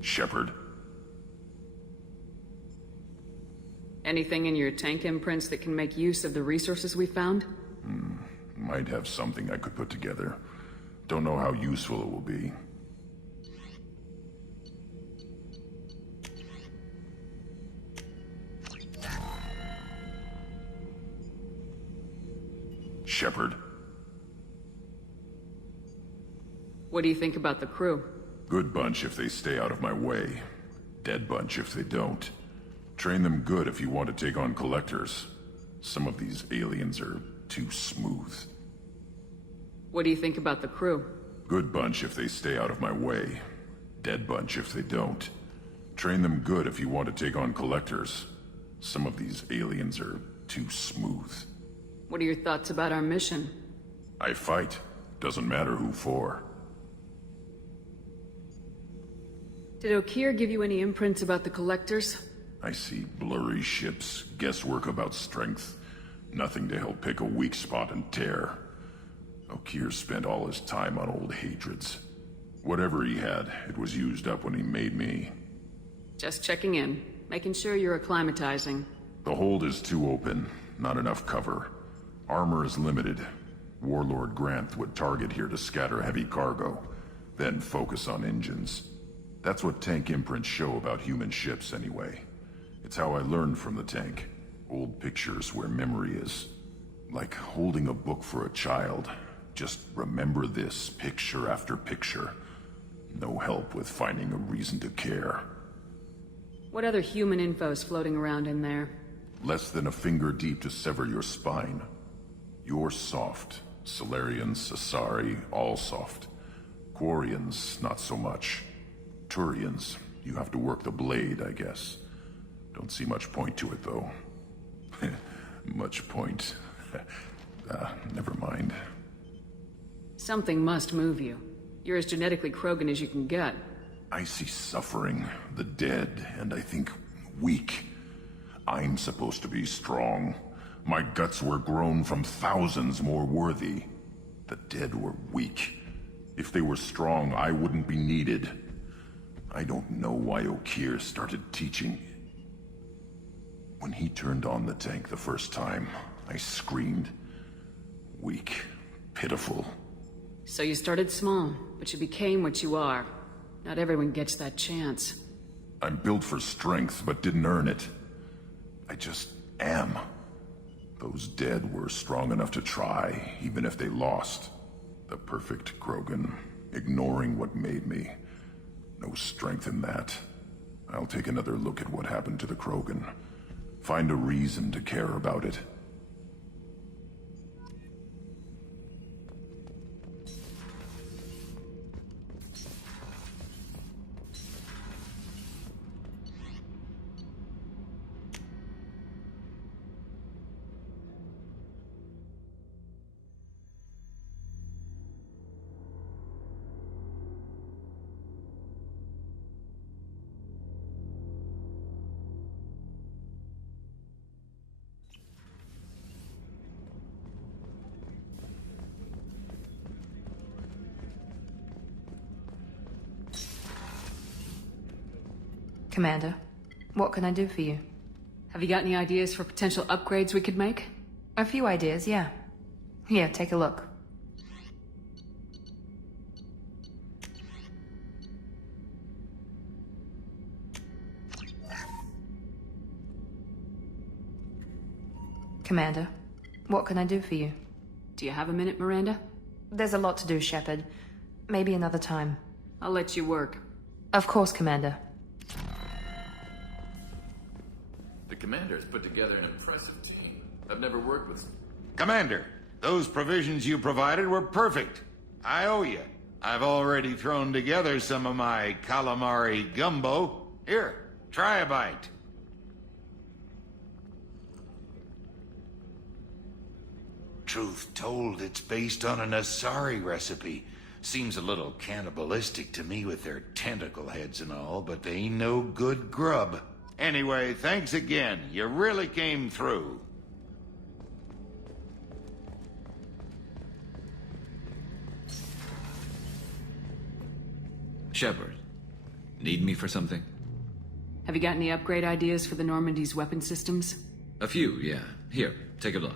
Shepard. Anything in your tank imprints that can make use of the resources we found? Might have something I could put together. Don't know how useful it will be. Shepard. What do you think about the crew? Good bunch if they stay out of my way. Dead bunch if they don't. Train them good if you want to take on collectors. Some of these aliens are too smooth. What do you think about the crew? Good bunch if they stay out of my way. Dead bunch if they don't. Train them good if you want to take on collectors. Some of these aliens are too smooth. What are your thoughts about our mission? I fight. Doesn't matter who for. Did Okeer give you any imprints about the collectors? I see blurry ships, guesswork about strength. Nothing to help pick a weak spot and tear. Okeer spent all his time on old hatreds. Whatever he had, it was used up when he made me. Just checking in, making sure you're acclimatizing. The hold is too open, not enough cover. Armor is limited. Warlord Granth would target here to scatter heavy cargo, then focus on engines. That's what tank imprints show about human ships, anyway. It's how I learned from the tank. Old pictures where memory is. Like holding a book for a child. Just remember this, picture after picture. No help with finding a reason to care. What other human info's floating around in there? Less than a finger deep to sever your spine. You're soft. Solarians, Asari, all soft. Quarians, not so much. Turians, you have to work the blade, I guess. Don't see much point to it, though. Much point. Never mind. Something must move you. You're as genetically Krogan as you can get. I see suffering, the dead, and I think weak. I'm supposed to be strong. My guts were grown from thousands more worthy. The dead were weak. If they were strong, I wouldn't be needed. I don't know why Okeer started teaching. When he turned on the tank the first time, I screamed. Weak, pitiful. So you started small, but you became what you are. Not everyone gets that chance. I'm built for strength, but didn't earn it. I just am. Those dead were strong enough to try, even if they lost. The perfect Krogan, ignoring what made me. No strength in that. I'll take another look at what happened to the Krogan. Find a reason to care about it. Commander, what can I do for you? Have you got any ideas for potential upgrades we could make? A few ideas, yeah. Here, take a look. Commander, what can I do for you? Do you have a minute, Miranda? There's a lot to do, Shepard. Maybe another time. I'll let you work. Of course, Commander. The Commander's put together an impressive team. I've never worked with... Commander, those provisions you provided were perfect. I owe you. I've already thrown together some of my calamari gumbo. Here, try a bite. Truth told, it's based on an Asari recipe. Seems a little cannibalistic to me with their tentacle heads and all, but they ain't no good grub. Anyway, thanks again. You really came through. Shepard, need me for something? Have you got any upgrade ideas for the Normandy's weapon systems? A few, yeah. Here, take a look.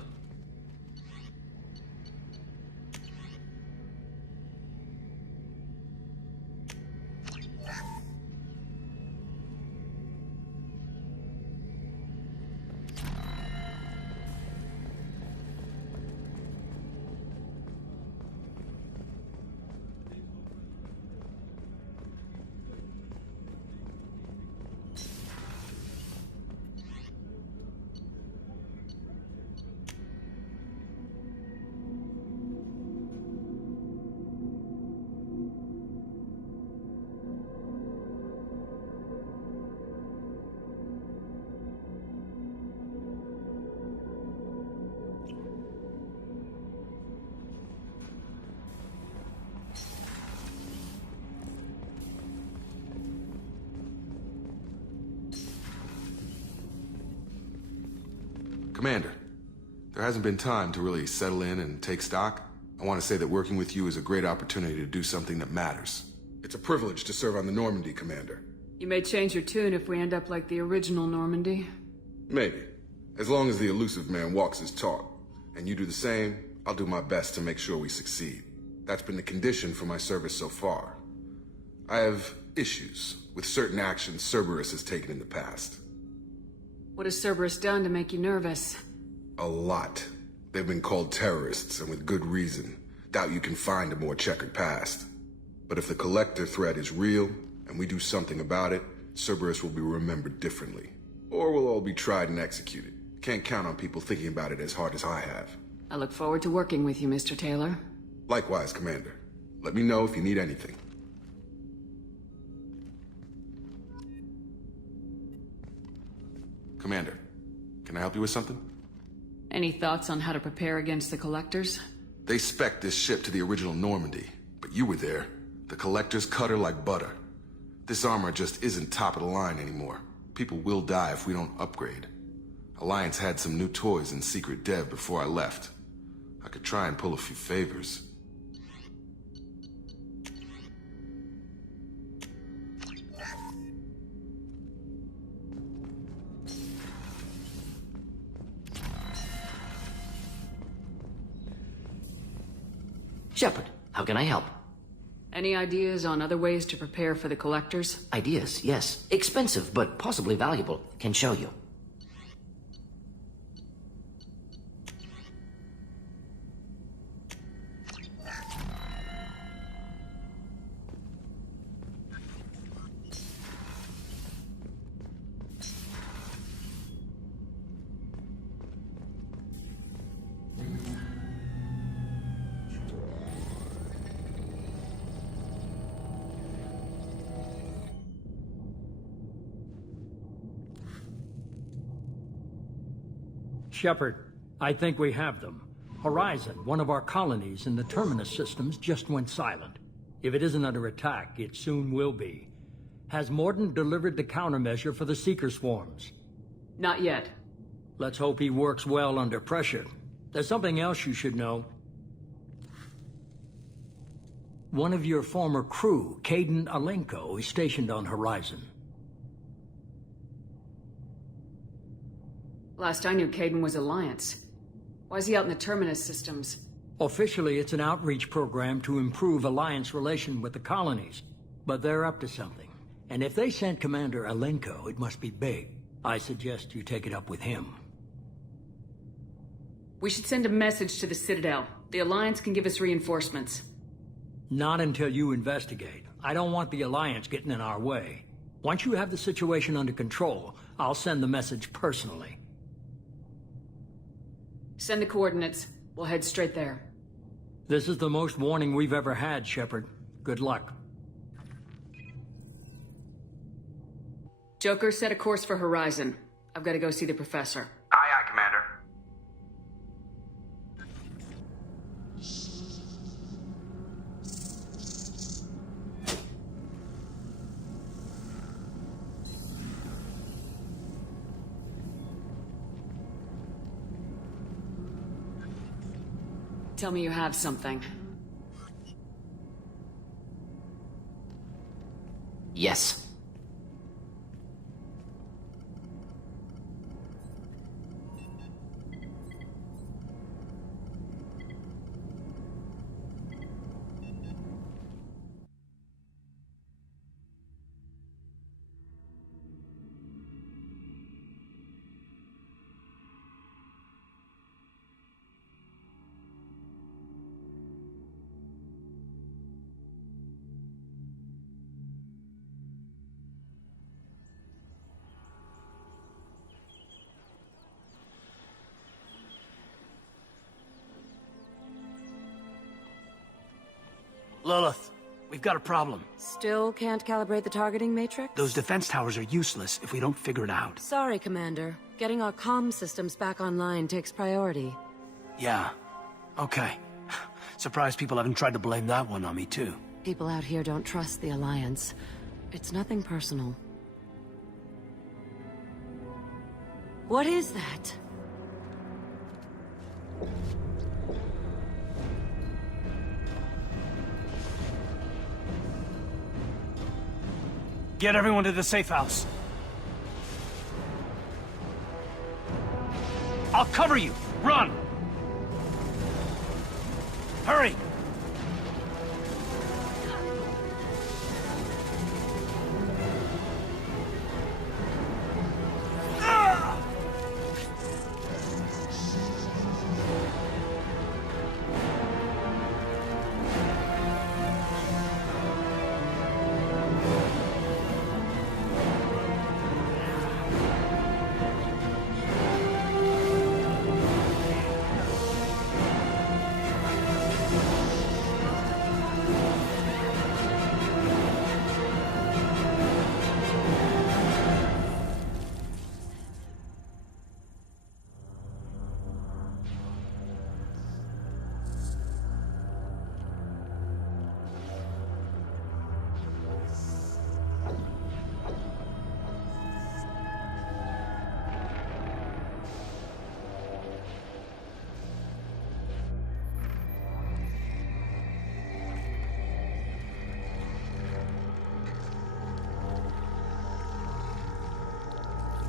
Commander, there hasn't been time to really settle in and take stock. I want to say that working with you is a great opportunity to do something that matters. It's a privilege to serve on the Normandy, Commander. You may change your tune if we end up like the original Normandy. Maybe. As long as the elusive man walks his talk, and you do the same, I'll do my best to make sure we succeed. That's been the condition for my service so far. I have issues with certain actions Cerberus has taken in the past. What has Cerberus done to make you nervous? A lot. They've been called terrorists, and with good reason. Doubt you can find a more checkered past. But if the Collector threat is real, and we do something about it, Cerberus will be remembered differently. Or we'll all be tried and executed. Can't count on people thinking about it as hard as I have. I look forward to working with you, Mr. Taylor. Likewise, Commander. Let me know if you need anything. Commander, can I help you with something? Any thoughts on how to prepare against the Collectors? They spec'd this ship to the original Normandy, but you were there. The Collectors cut her like butter. This armor just isn't top of the line anymore. People will die if we don't upgrade. Alliance had some new toys in secret dev before I left. I could try and pull a few favors. Shepard, how can I help? Any ideas on other ways to prepare for the collectors? Ideas, yes. Expensive, but possibly valuable. Can show you. Shepard, I think we have them. Horizon, one of our colonies in the Terminus systems, just went silent. If it isn't under attack, it soon will be. Has Mordin delivered the countermeasure for the Seeker swarms? Not yet. Let's hope he works well under pressure. There's something else you should know. One of your former crew, Caden Alenko, is stationed on Horizon. Last I knew, Caden was Alliance. Why is he out in the Terminus systems? Officially, it's an outreach program to improve Alliance relation with the colonies. But they're up to something. And if they sent Commander Alenko, it must be big. I suggest you take it up with him. We should send a message to the Citadel. The Alliance can give us reinforcements. Not until you investigate. I don't want the Alliance getting in our way. Once you have the situation under control, I'll send the message personally. Send the coordinates. We'll head straight there. This is the most warning we've ever had, Shepard. Good luck. Joker, set a course for Horizon. I've got to go see the Professor. Aye, aye, Commander. Tell me you have something. Yes. Lilith, we've got a problem. Still can't calibrate the targeting matrix? Those defense towers are useless if we don't figure it out. Sorry, Commander. Getting our comm systems back online takes priority. Yeah. Okay. Surprised people haven't tried to blame that one on me, too. People out here don't trust the Alliance. It's nothing personal. What is that? Get everyone to the safe house. I'll cover you. Run! Hurry!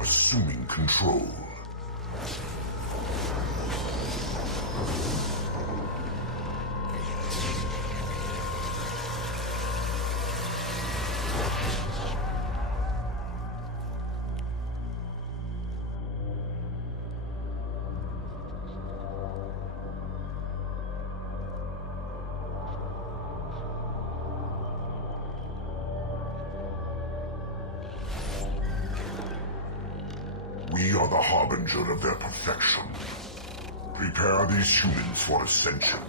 Assuming control. are the harbinger of their perfection. Prepare these humans for ascension.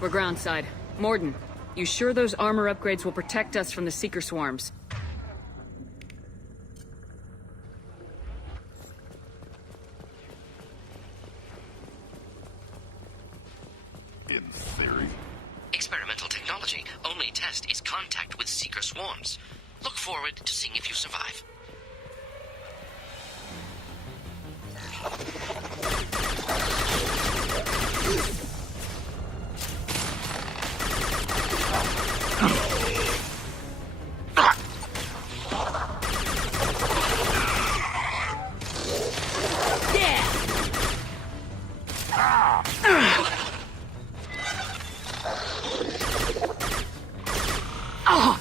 We're groundside. Morden, you sure those armor upgrades will protect us from the Seeker swarms? In theory. Experimental technology. Only test is contact with Seeker swarms. Look forward to seeing if you survive.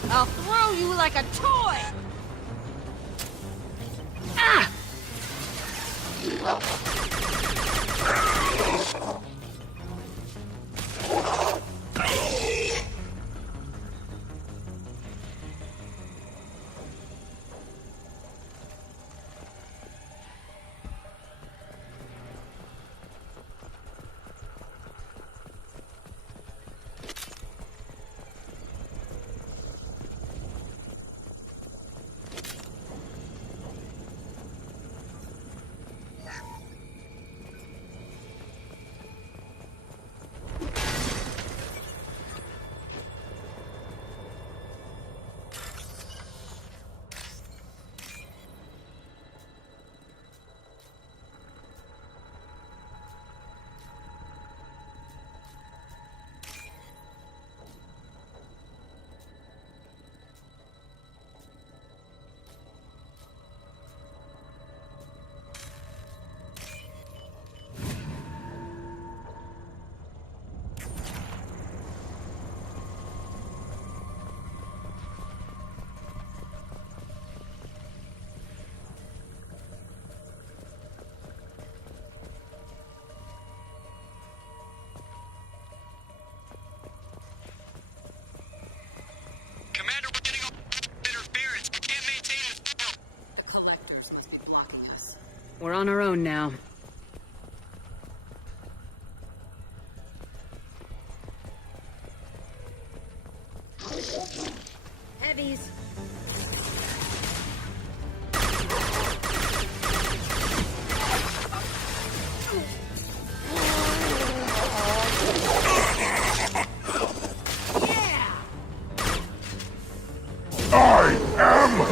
I'll throw you like a toy! We're on our own now. Heavies. I am...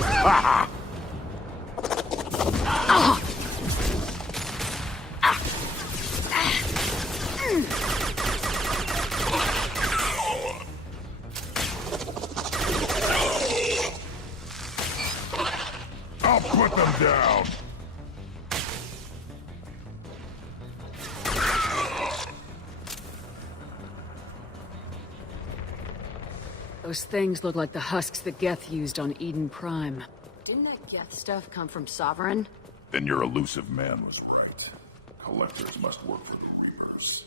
I'll put them down. Those things look like the husks that Geth used on Eden Prime. Didn't that Geth stuff come from Sovereign? Then your elusive man was right. Collectors must work for the Reapers.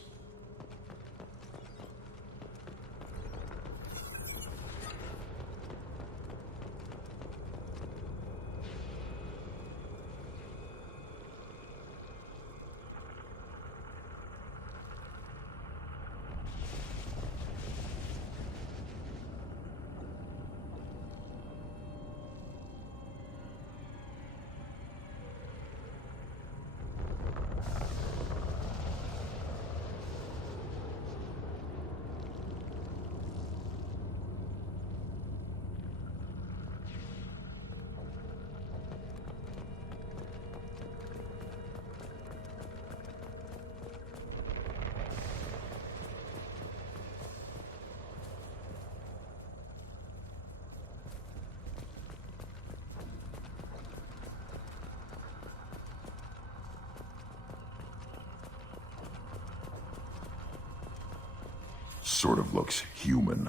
Sort of looks human.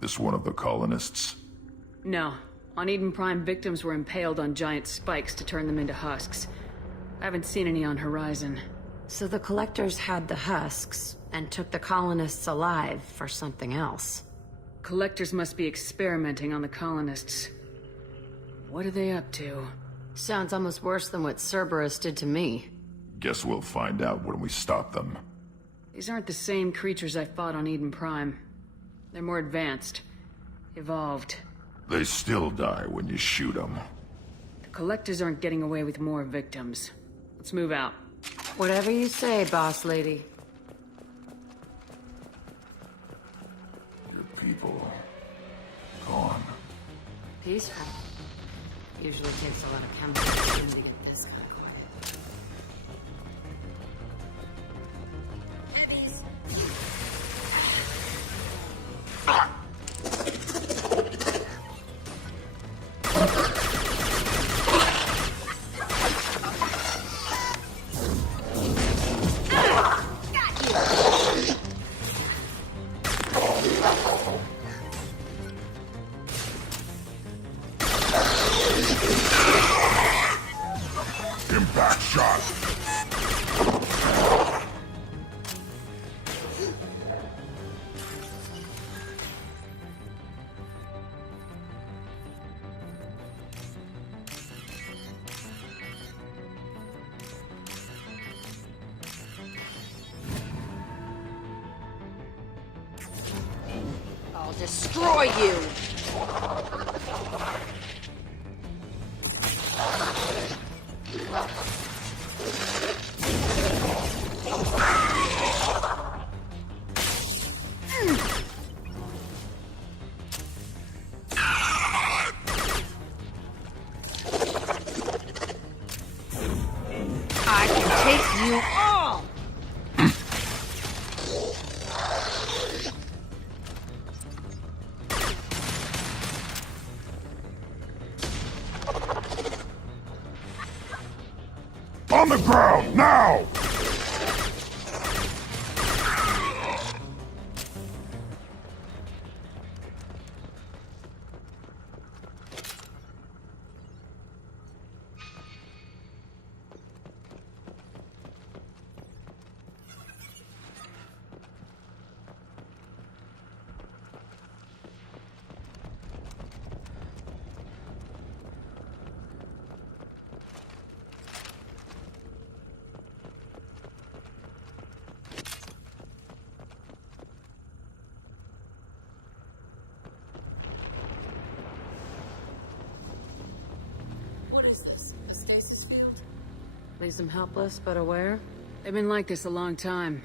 This one of the colonists? No. On Eden Prime, victims were impaled on giant spikes to turn them into husks. I haven't seen any on Horizon. So the collectors had the husks and took the colonists alive for something else. Collectors must be experimenting on the colonists. What are they up to? Sounds almost worse than what Cerberus did to me. Guess we'll find out when we stop them. These aren't the same creatures I fought on Eden Prime. They're more advanced. Evolved. They still die when you shoot them. The collectors aren't getting away with more victims. Let's move out. Whatever you say, boss lady. Your people... gone. Peaceful. Usually takes a lot of chemicals to get this kind of Impact shot! I'll destroy you! I can take you all! On the ground, now! Leaves them helpless but aware? They've been like this a long time.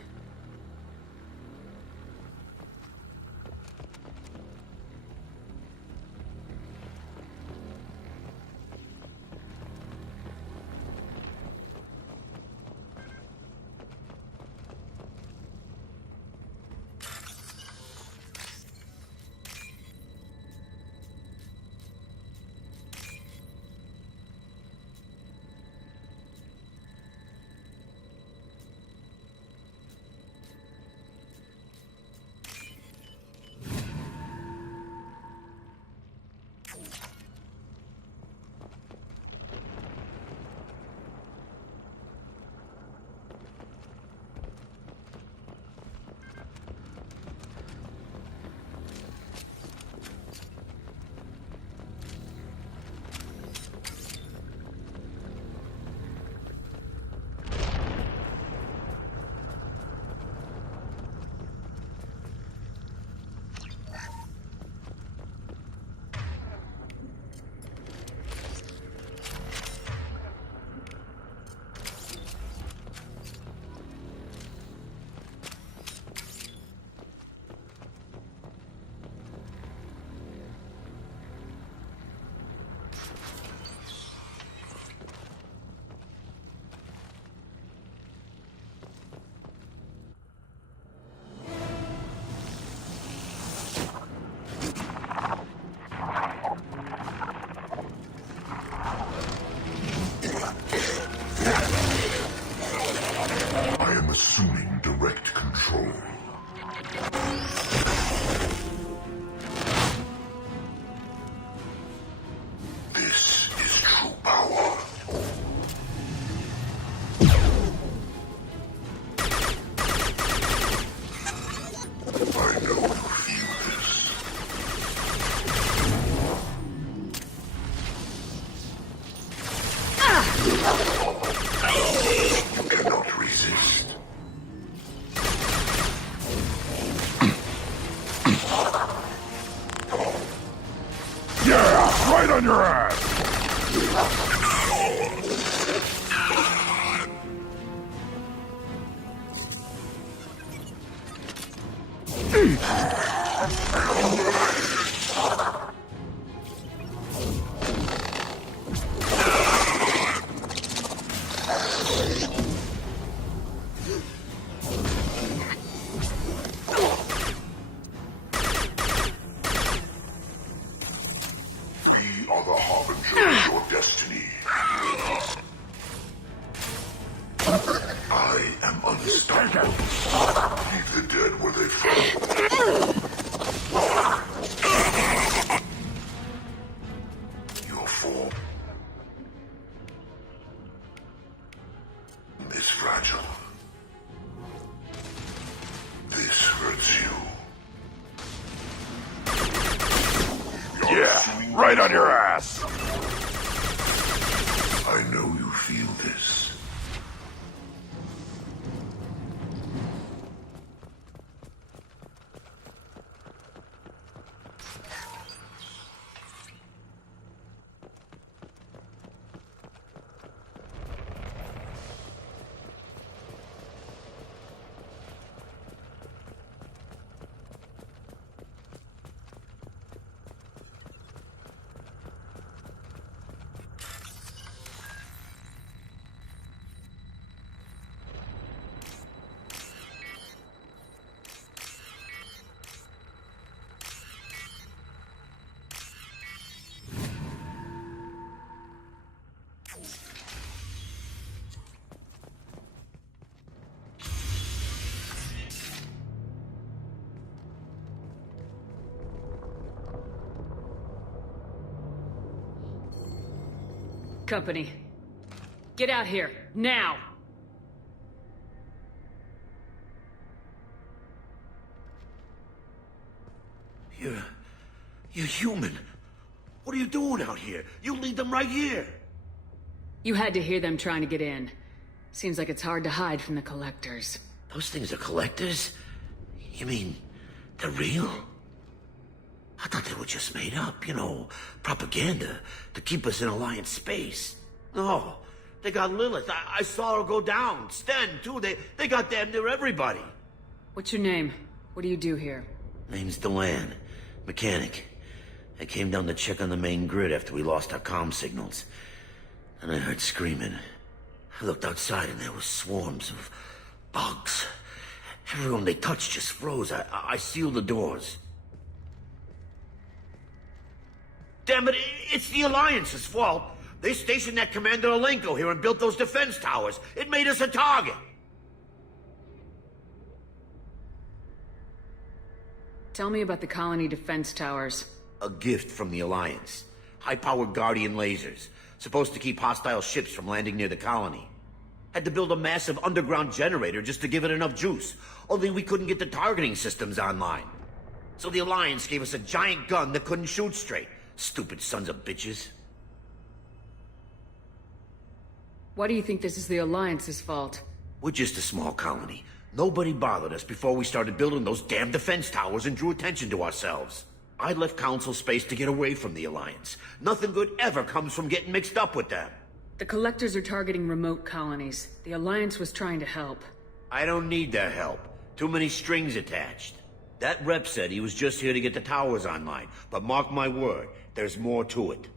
I am assuming direct control. This is true power. I know you feel this. You cannot resist. Yeah, right on your ass! We are the harbinger of your destiny. I am unstoppable. Leave the dead where they fell. Your form is fragile. This hurts you. Yeah, right on your ass! I know you feel this. Company. Get out here, now! You're human. What are you doing out here? You lead them right here. You had to hear them trying to get in. Seems like it's hard to hide from the collectors. Those things are collectors? You mean, they're real? I thought they were just made up, propaganda to keep us in Alliance space. No, They got Lilith. I saw her go down. Sten, too. They got damn near everybody. What's your name? What do you do here? Name's Delan. Mechanic. I came down to check on the main grid after we lost our comm signals. And I heard screaming. I looked outside and there were swarms of bugs. Everyone they touched just froze. I sealed the doors. Damn it, it's the Alliance's fault. They stationed that Commander Alenko here and built those defense towers. It made us a target. Tell me about the colony defense towers. A gift from the Alliance. High-powered Guardian lasers. Supposed to keep hostile ships from landing near the colony. Had to build a massive underground generator just to give it enough juice. Only we couldn't get the targeting systems online. So the Alliance gave us a giant gun that couldn't shoot straight. Stupid sons of bitches. Why do you think this is the Alliance's fault? We're just a small colony. Nobody bothered us before we started building those damn defense towers and drew attention to ourselves. I left Council space to get away from the Alliance. Nothing good ever comes from getting mixed up with them. The Collectors are targeting remote colonies. The Alliance was trying to help. I don't need their help. Too many strings attached. That rep said he was just here to get the towers online, but mark my word, there's more to it.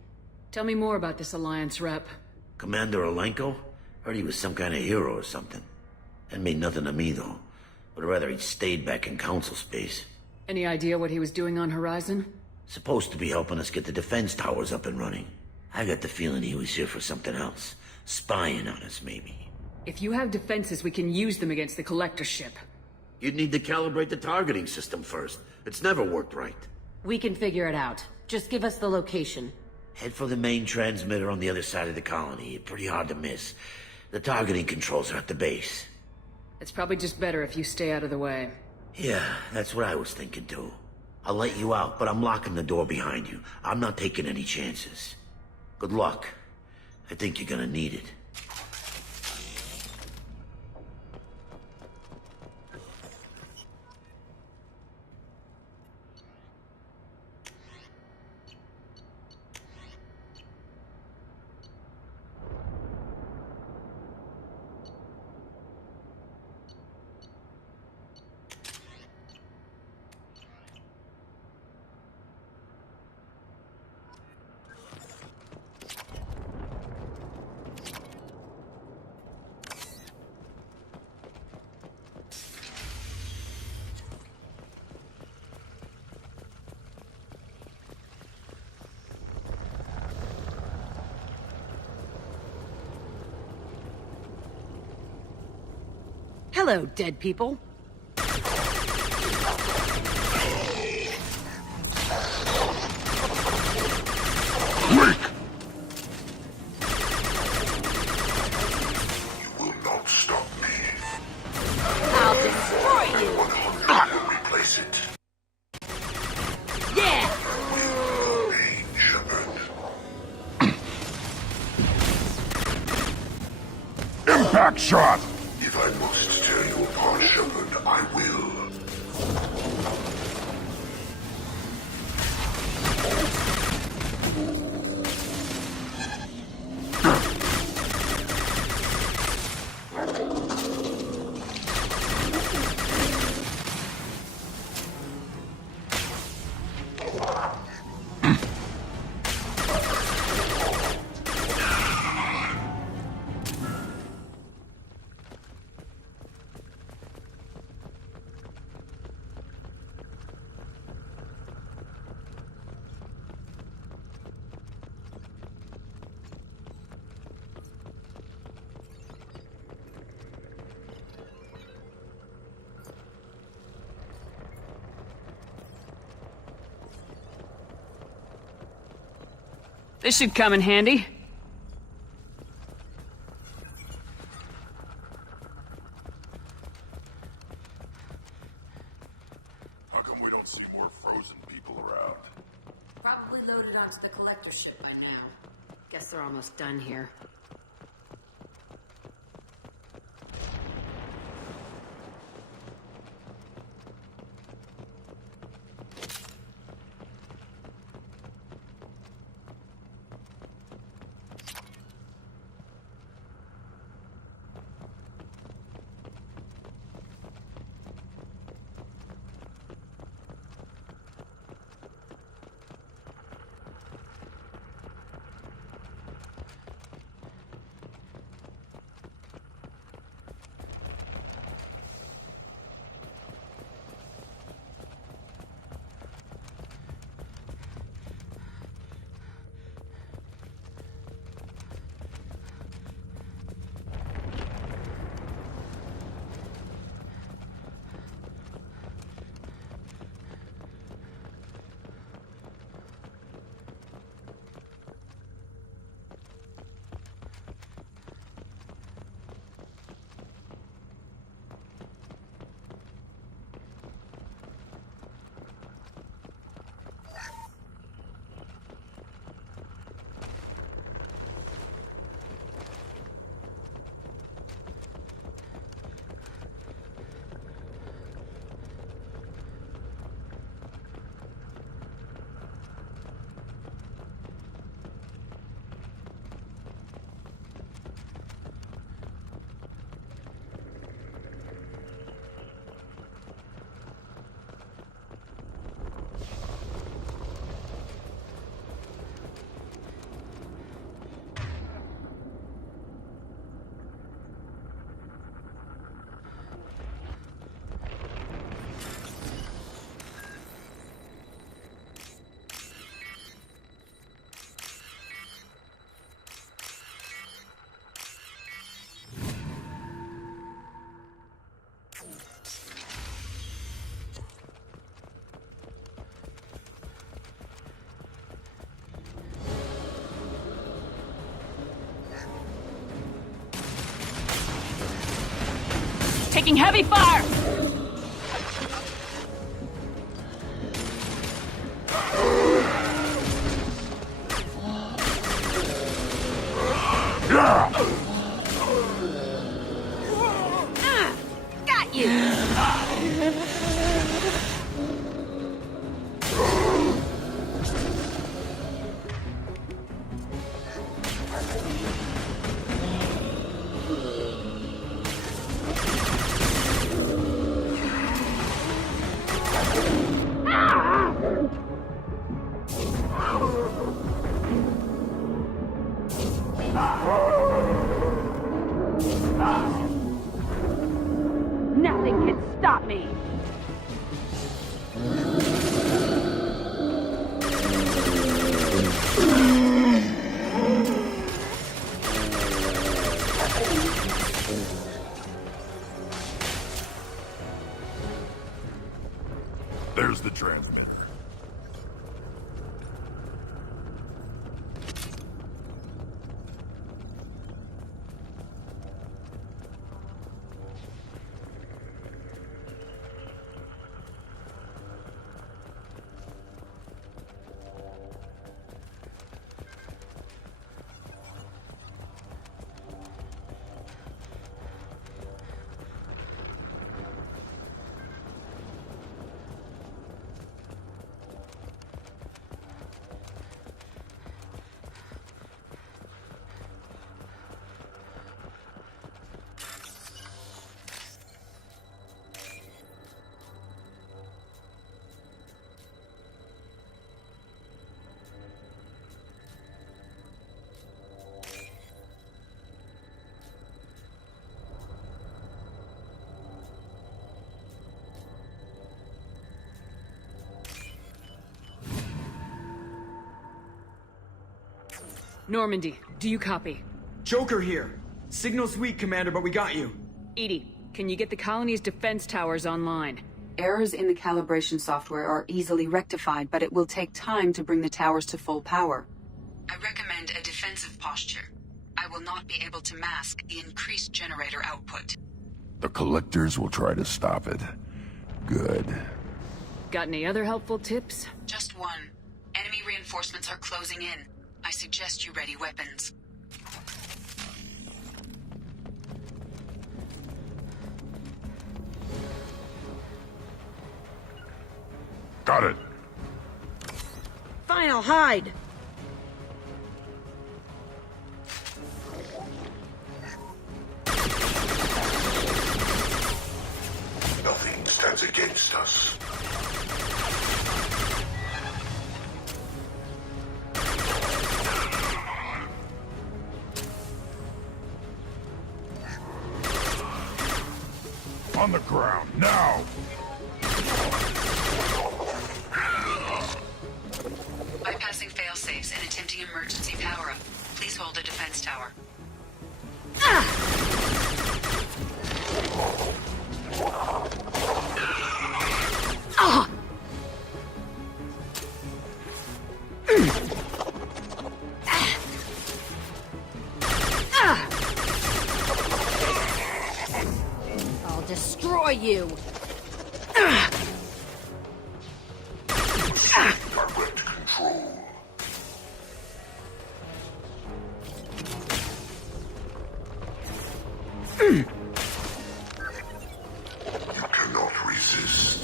Tell me more about this Alliance rep. Commander Alenko? Heard he was some kind of hero or something. That made nothing to me, though. Would rather he'd stayed back in Council space. Any idea what he was doing on Horizon? Supposed to be helping us get the defense towers up and running. I got the feeling he was here for something else. Spying on us, maybe. If you have defenses, we can use them against the Collector ship. You'd need to calibrate the targeting system first. It's never worked right. We can figure it out. Just give us the location. Head for the main transmitter on the other side of the colony. Pretty hard to miss. The targeting controls are at the base. It's probably just better if you stay out of the way. Yeah, that's what I was thinking too. I'll let you out, but I'm locking the door behind you. I'm not taking any chances. Good luck. I think you're gonna need it. Hello, dead people. I'll destroy you! I will replace it. Yeah! Hey, Shepard. Impact shot! If I must tear you apart, Shepard, I will. This should come in handy. How come we don't see more frozen people around? Probably loaded onto the Collector ship by now. Guess they're almost done here. taking heavy fire! Got you! Nothing can stop me! There's the transmitter. Normandy, do you copy? Joker here. Signal's weak, Commander, but we got you. Edie, can you get the colony's defense towers online? Errors in the calibration software are easily rectified, but it will take time to bring the towers to full power. I recommend a defensive posture. I will not be able to mask the increased generator output. The Collectors will try to stop it. Good. Got any other helpful tips? Just one. Enemy reinforcements are closing in. I suggest you ready weapons. Got it. Fine, I'll hide. Nothing stands against us. On the ground, now! Bypassing failsafes and attempting emergency power-up. Please hold a defense tower. I'll destroy you! Direct control. You cannot resist.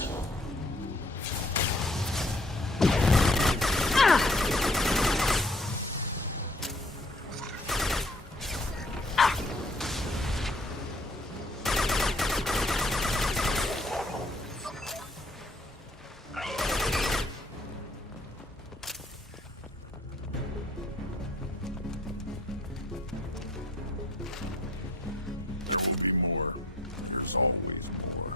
There's always more.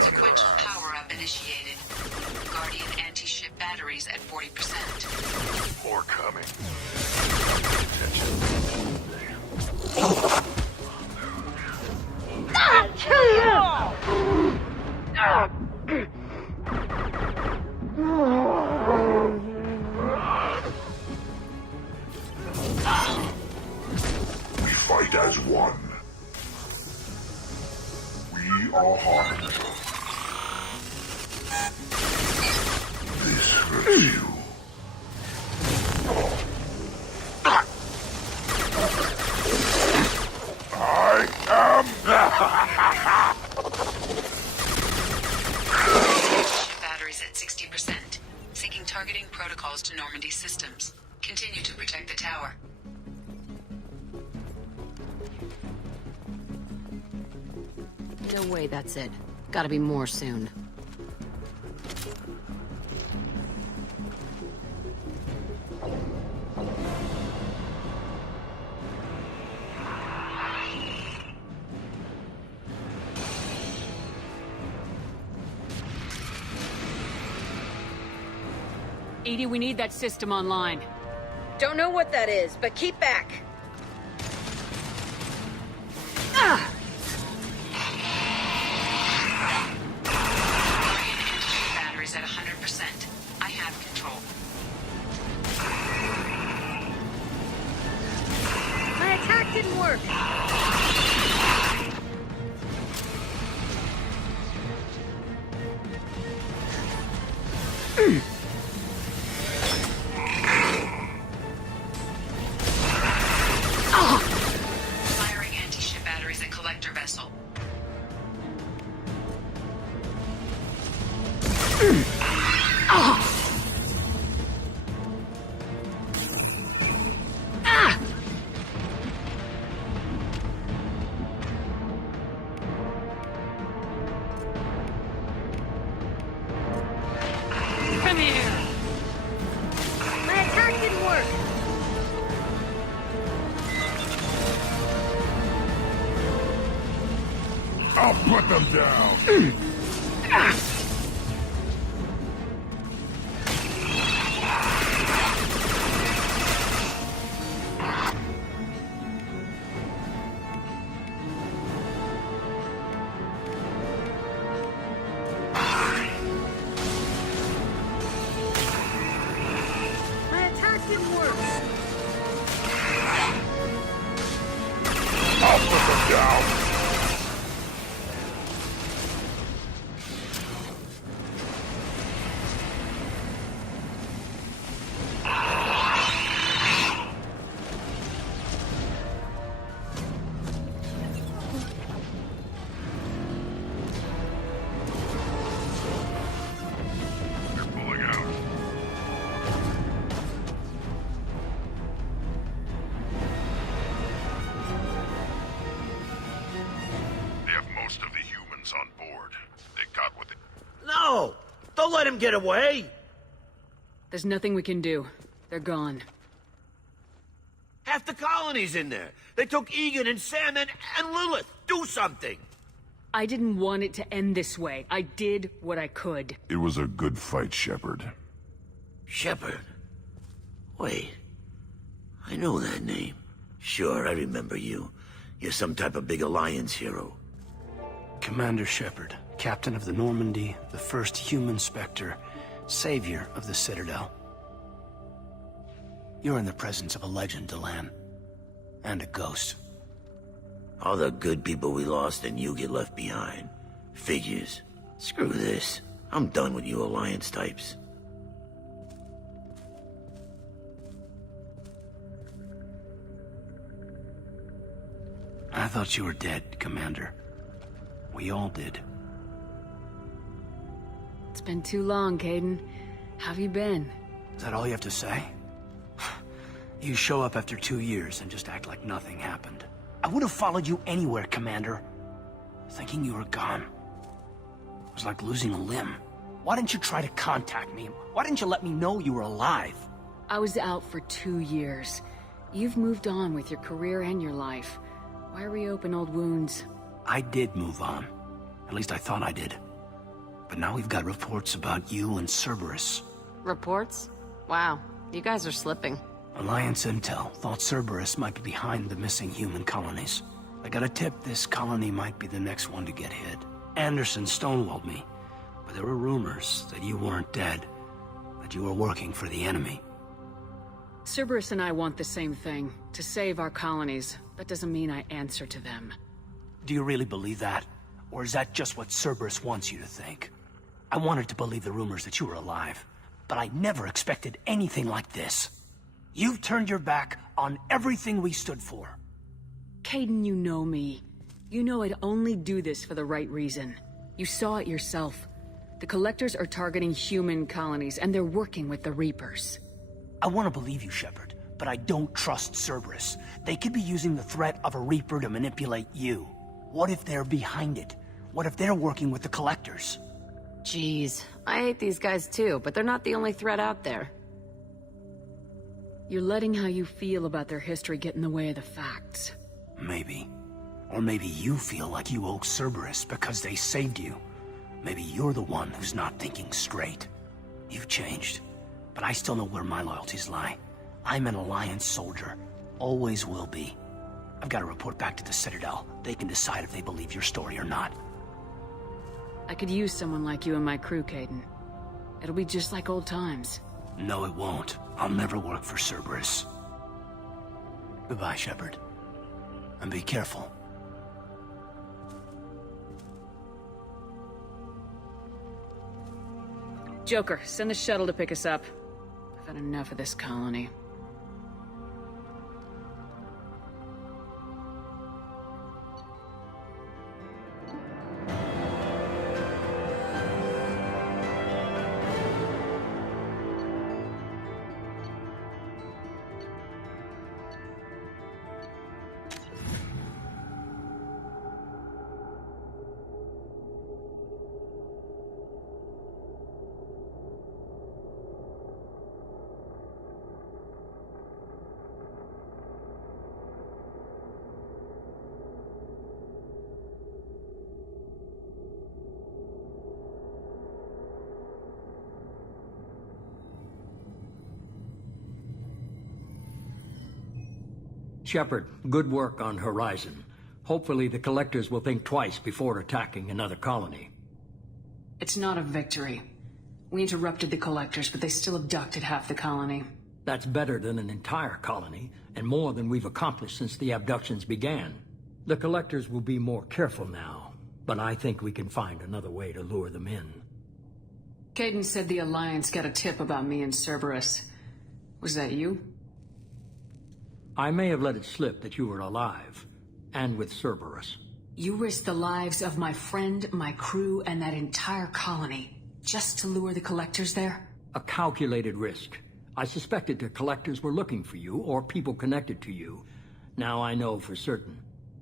Sequential power-up initiated. Guardian anti-ship batteries at 40%. More coming. Kill you! are harmed. This hurts you. I am... Batteries at 60%. Syncing targeting protocols to Normandy systems. Continue to protect the tower. No way that's it. Gotta be more soon. Edie, we need that system online. Don't know what that is, but keep back. Batteries at 100%. I have control. My attack didn't work. Firing anti-ship batteries at collector vessel. Come here! My attack didn't work. I'll put them down. My attack didn't work. I'll put them down. They're pulling out. They have most of the humans on board. They got what they... No! Don't let him get away! There's nothing we can do. They're gone. Half the colony's in there. They took Egan and Sam and Lilith. Do something! I didn't want it to end this way. I did what I could. It was a good fight, Shepard. Shepard? Wait. I know that name. Sure, I remember you. You're some type of big Alliance hero. Commander Shepard, captain of the Normandy, the first human Spectre, savior of the Citadel. You're in the presence of a legend, Delan. And a ghost. All the good people we lost and you get left behind. Figures. Screw this. I'm done with you Alliance types. I thought you were dead, Commander. We all did. It's been too long, Caden. How have you been? Is that all you have to say? You show up after 2 years and just act like nothing happened. I would have followed you anywhere, Commander. Thinking you were gone. It was like losing a limb. Why didn't you try to contact me? Why didn't you let me know you were alive? I was out for 2 years. You've moved on with your career and your life. Why reopen old wounds? I did move on. At least I thought I did. But now we've got reports about you and Cerberus. Reports? Wow, you guys are slipping. Alliance Intel thought Cerberus might be behind the missing human colonies. I got a tip this colony might be the next one to get hit. Anderson stonewalled me, but there were rumors that you weren't dead, that you were working for the enemy. Cerberus and I want the same thing, to save our colonies. That doesn't mean I answer to them. Do you really believe that? Or is that just what Cerberus wants you to think? I wanted to believe the rumors that you were alive, but I never expected anything like this. You've turned your back on everything we stood for. Caden, you know me. You know I'd only do this for the right reason. You saw it yourself. The Collectors are targeting human colonies, and they're working with the Reapers. I want to believe you, Shepard, but I don't trust Cerberus. They could be using the threat of a Reaper to manipulate you. What if they're behind it? What if they're working with the Collectors? Jeez, I hate these guys too, but they're not the only threat out there. You're letting how you feel about their history get in the way of the facts. Maybe. Or maybe you feel like you owe Cerberus because they saved you. Maybe you're the one who's not thinking straight. You've changed, but I still know where my loyalties lie. I'm an Alliance soldier. Always will be. I've got to report back to the Citadel. They can decide if they believe your story or not. I could use someone like you in my crew, Caden. It'll be just like old times. No, it won't. I'll never work for Cerberus. Goodbye, Shepard. And be careful. Joker, send the shuttle to pick us up. I've had enough of this colony. Shepard, good work on Horizon. Hopefully the Collectors will think twice before attacking another colony. It's not a victory. We interrupted the Collectors, but they still abducted half the colony. That's better than an entire colony, and more than we've accomplished since the abductions began. The Collectors will be more careful now, but I think we can find another way to lure them in. Caden said the Alliance got a tip about me and Cerberus. Was that you? I may have let it slip that you were alive, and with Cerberus. You risked the lives of my friend, my crew, and that entire colony, just to lure the Collectors there? A calculated risk. I suspected the Collectors were looking for you, or people connected to you. Now I know for certain.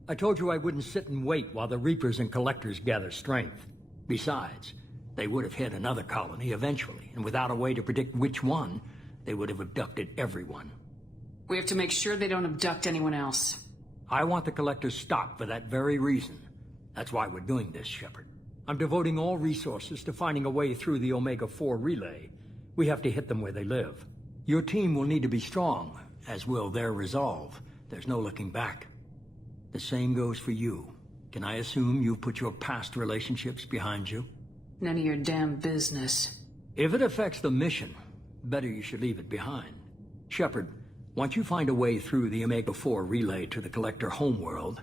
I told you I wouldn't sit and wait while the Reapers and Collectors gather strength. Besides, they would have hit another colony eventually, and without a way to predict which one, they would have abducted everyone. We have to make sure they don't abduct anyone else. I want the Collectors stopped for that very reason. That's why we're doing this, Shepard. I'm devoting all resources to finding a way through the Omega-4 relay. We have to hit them where they live. Your team will need to be strong, as will their resolve. There's no looking back. The same goes for you. Can I assume you've put your past relationships behind you? None of your damn business. If it affects the mission, better you should leave it behind. Shepard, once you find a way through the Omega-4 relay to the Collector homeworld,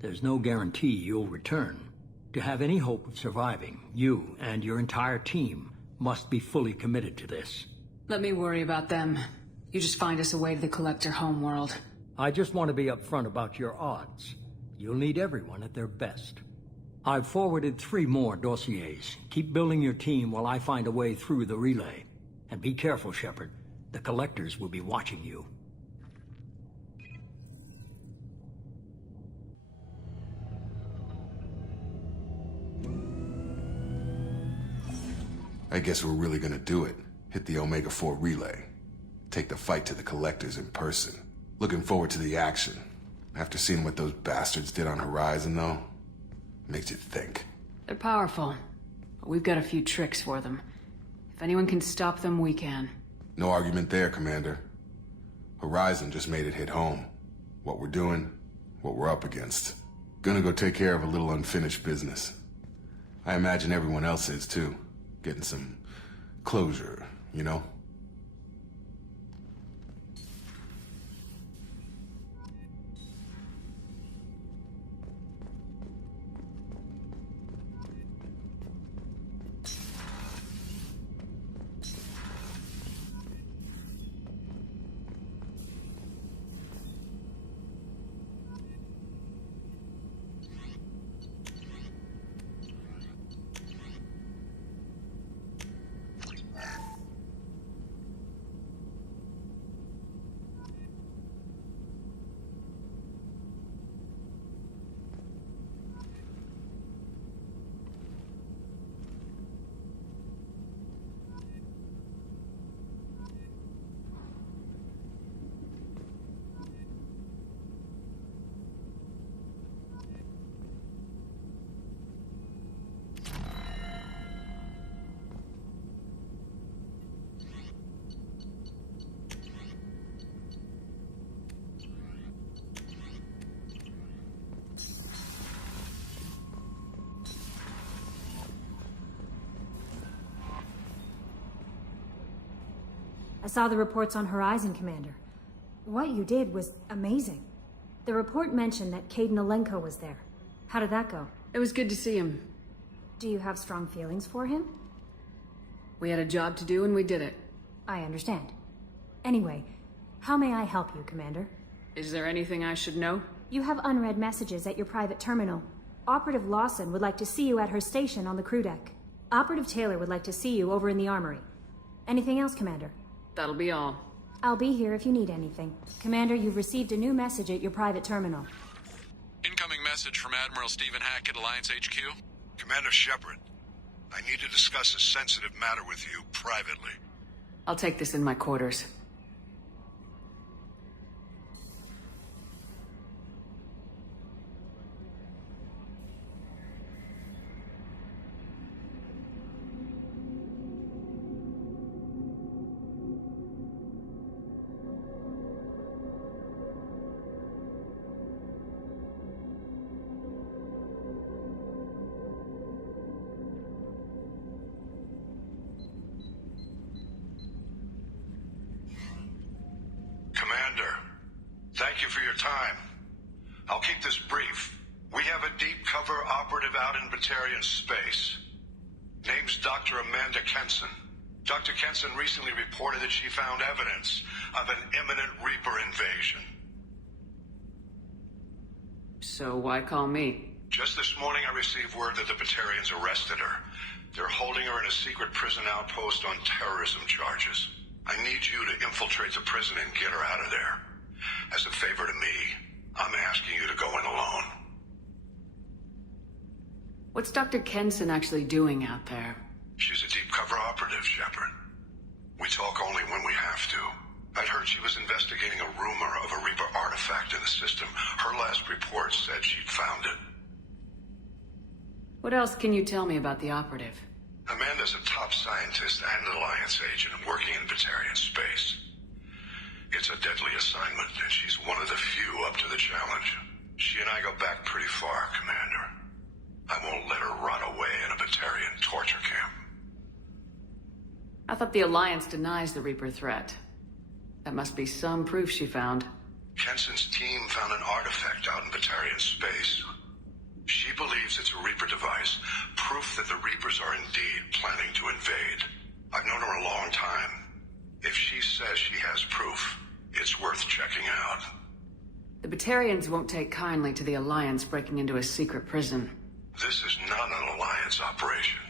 there's no guarantee you'll return. To have any hope of surviving, you and your entire team must be fully committed to this. Let me worry about them. You just find us a way to the Collector homeworld. I just want to be upfront about your odds. You'll need everyone at their best. I've forwarded 3 more dossiers. Keep building your team while I find a way through the relay. And be careful, Shepard. The Collectors will be watching you. I guess we're really gonna do it. Hit the Omega-4 relay. Take the fight to the Collectors in person. Looking forward to the action. After seeing what those bastards did on Horizon, though, makes you think. They're powerful, but we've got a few tricks for them. If anyone can stop them, we can. No argument there, Commander. Horizon just made it hit home. What we're doing, what we're up against. Gonna go take care of a little unfinished business. I imagine everyone else is, too. Getting some closure, you know? I saw the reports on Horizon, Commander. What you did was amazing. The report mentioned that Caden Alenko was there. How did that go? It was good to see him. Do you have strong feelings for him? We had a job to do and we did it. I understand. Anyway, how may I help you, Commander? Is there anything I should know? You have unread messages at your private terminal. Operative Lawson would like to see you at her station on the crew deck. Operative Taylor would like to see you over in the armory. Anything else, Commander? That'll be all. I'll be here if you need anything. Commander, you've received a new message at your private terminal. Incoming message from Admiral Stephen Hackett, Alliance HQ. Commander Shepard, I need to discuss a sensitive matter with you privately. I'll take this in my quarters. Commander, thank you for your time. I'll keep this brief. We have a deep cover operative out in Batarian space. Name's Dr. Amanda Kenson. Dr. Kenson recently reported that she found evidence of an imminent Reaper invasion. So why call me? Just this morning I received word that the Batarians arrested her. They're holding her in a secret prison outpost on terrorism charges. I need you to infiltrate the prison and get her out of there. As a favor to me, I'm asking you to go in alone. What's Dr. Kenson actually doing out there? She's a deep cover operative, Shepard. We talk only when we have to. I'd heard she was investigating a rumor of a Reaper artifact in the system. Her last report said she'd found it. What else can you tell me about the operative? Amanda's a top scientist and Alliance agent working in Batarian space. It's a deadly assignment, and she's one of the few up to the challenge. She and I go back pretty far, Commander. I won't let her rot away in a Batarian torture camp. I thought the Alliance denies the Reaper threat. That must be some proof she found. Kenson's team found an artifact out in Batarian space. She believes it's a Reaper device, proof that the Reapers are indeed planning to invade. I've known her a long time. If she says she has proof, it's worth checking out. The Batarians won't take kindly to the Alliance breaking into a secret prison. This is not an Alliance operation.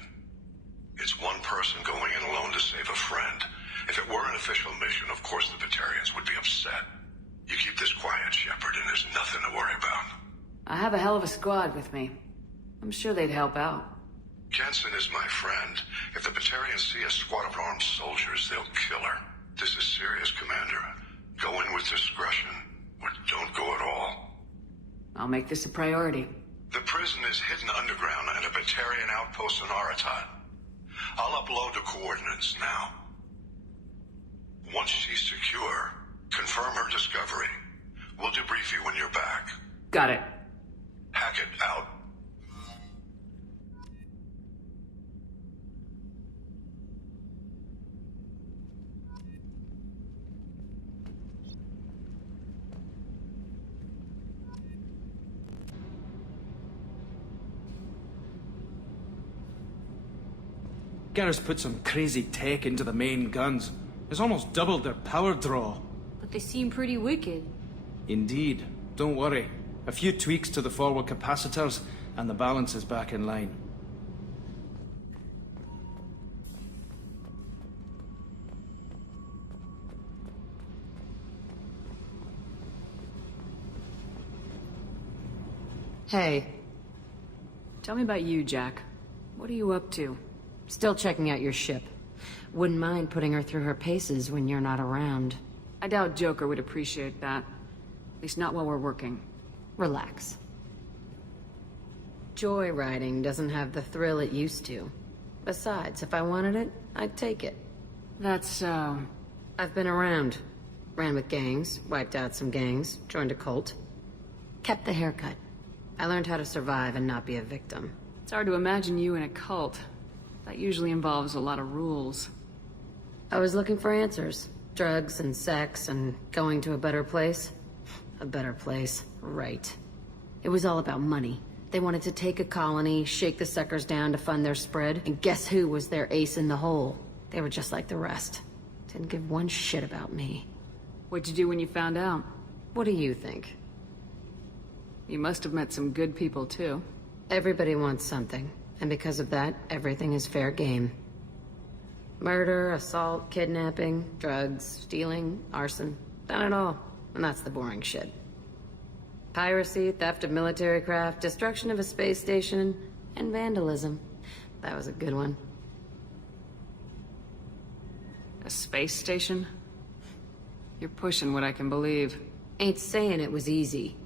It's one person going in alone to save a friend. If it were an official mission, of course the Batarians would be upset. You keep this quiet, Shepard, and there's nothing to worry about. I have a hell of a squad with me. I'm sure they'd help out. Kenson is my friend. If the Batarians see a squad of armed soldiers, they'll kill her. This is serious, Commander. Go in with discretion, or don't go at all. I'll make this a priority. The prison is hidden underground at a Batarian outpost in Aratat. I'll upload the coordinates now. Once she's secure, confirm her discovery. We'll debrief you when you're back. Got it. Hackett out. Garrus put some crazy tech into the main guns. It's almost doubled their power draw. But they seem pretty wicked. Indeed. Don't worry. A few tweaks to the forward capacitors, and the balance is back in line. Hey. Tell me about you, Jack. What are you up to? Still checking out your ship. Wouldn't mind putting her through her paces when you're not around. I doubt Joker would appreciate that. At least not while we're working. Relax. Joyriding doesn't have the thrill it used to. Besides, if I wanted it, I'd take it. That's so... I've been around. Ran with gangs, wiped out some gangs, joined a cult. Kept the haircut. I learned how to survive and not be a victim. It's hard to imagine you in a cult. That usually involves a lot of rules. I was looking for answers. Drugs and sex and going to a better place? A better place, right. It was all about money. They wanted to take a colony, shake the suckers down to fund their spread, and guess who was their ace in the hole? They were just like the rest. Didn't give one shit about me. What'd you do when you found out? What do you think? You must have met some good people, too. Everybody wants something, and because of that, everything is fair game. Murder, assault, kidnapping, drugs, stealing, arson. Done it all. And that's the boring shit. Piracy, theft of military craft, destruction of a space station, and vandalism. That was a good one. A space station? You're pushing what I can believe. Ain't saying it was easy.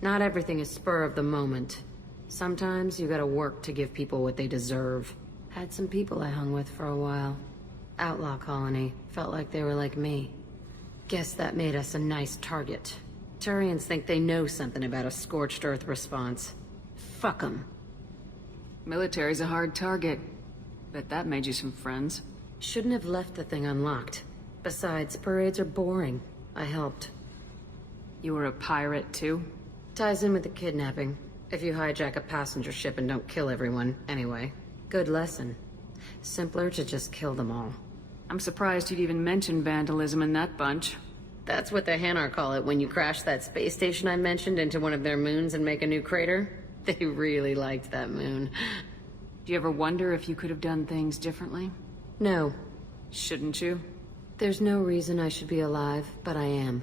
Not everything is spur of the moment. Sometimes you gotta work to give people what they deserve. Had some people I hung with for a while. Outlaw colony. Felt like they were like me. Guess that made us a nice target. Turians think they know something about a scorched earth response. Fuck 'em. Military's a hard target. Bet that made you some friends. Shouldn't have left the thing unlocked. Besides, parades are boring. I helped. You were a pirate, too? Ties in with the kidnapping. If you hijack a passenger ship and don't kill everyone, anyway. Good lesson. Simpler to just kill them all. I'm surprised you'd even mention vandalism in that bunch. That's what the Hanar call it when you crash that space station I mentioned into one of their moons and make a new crater. They really liked that moon. Do you ever wonder if you could have done things differently? No. Shouldn't you? There's no reason I should be alive, but I am.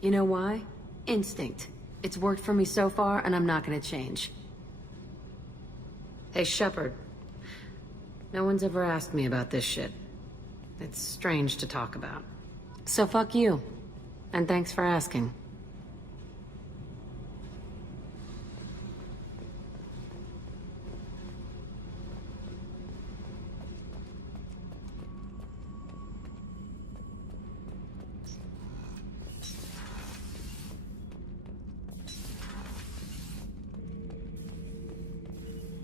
You know why? Instinct. It's worked for me so far, and I'm not gonna change. Hey, Shepard. No one's ever asked me about this shit. It's strange to talk about. So fuck you. And thanks for asking.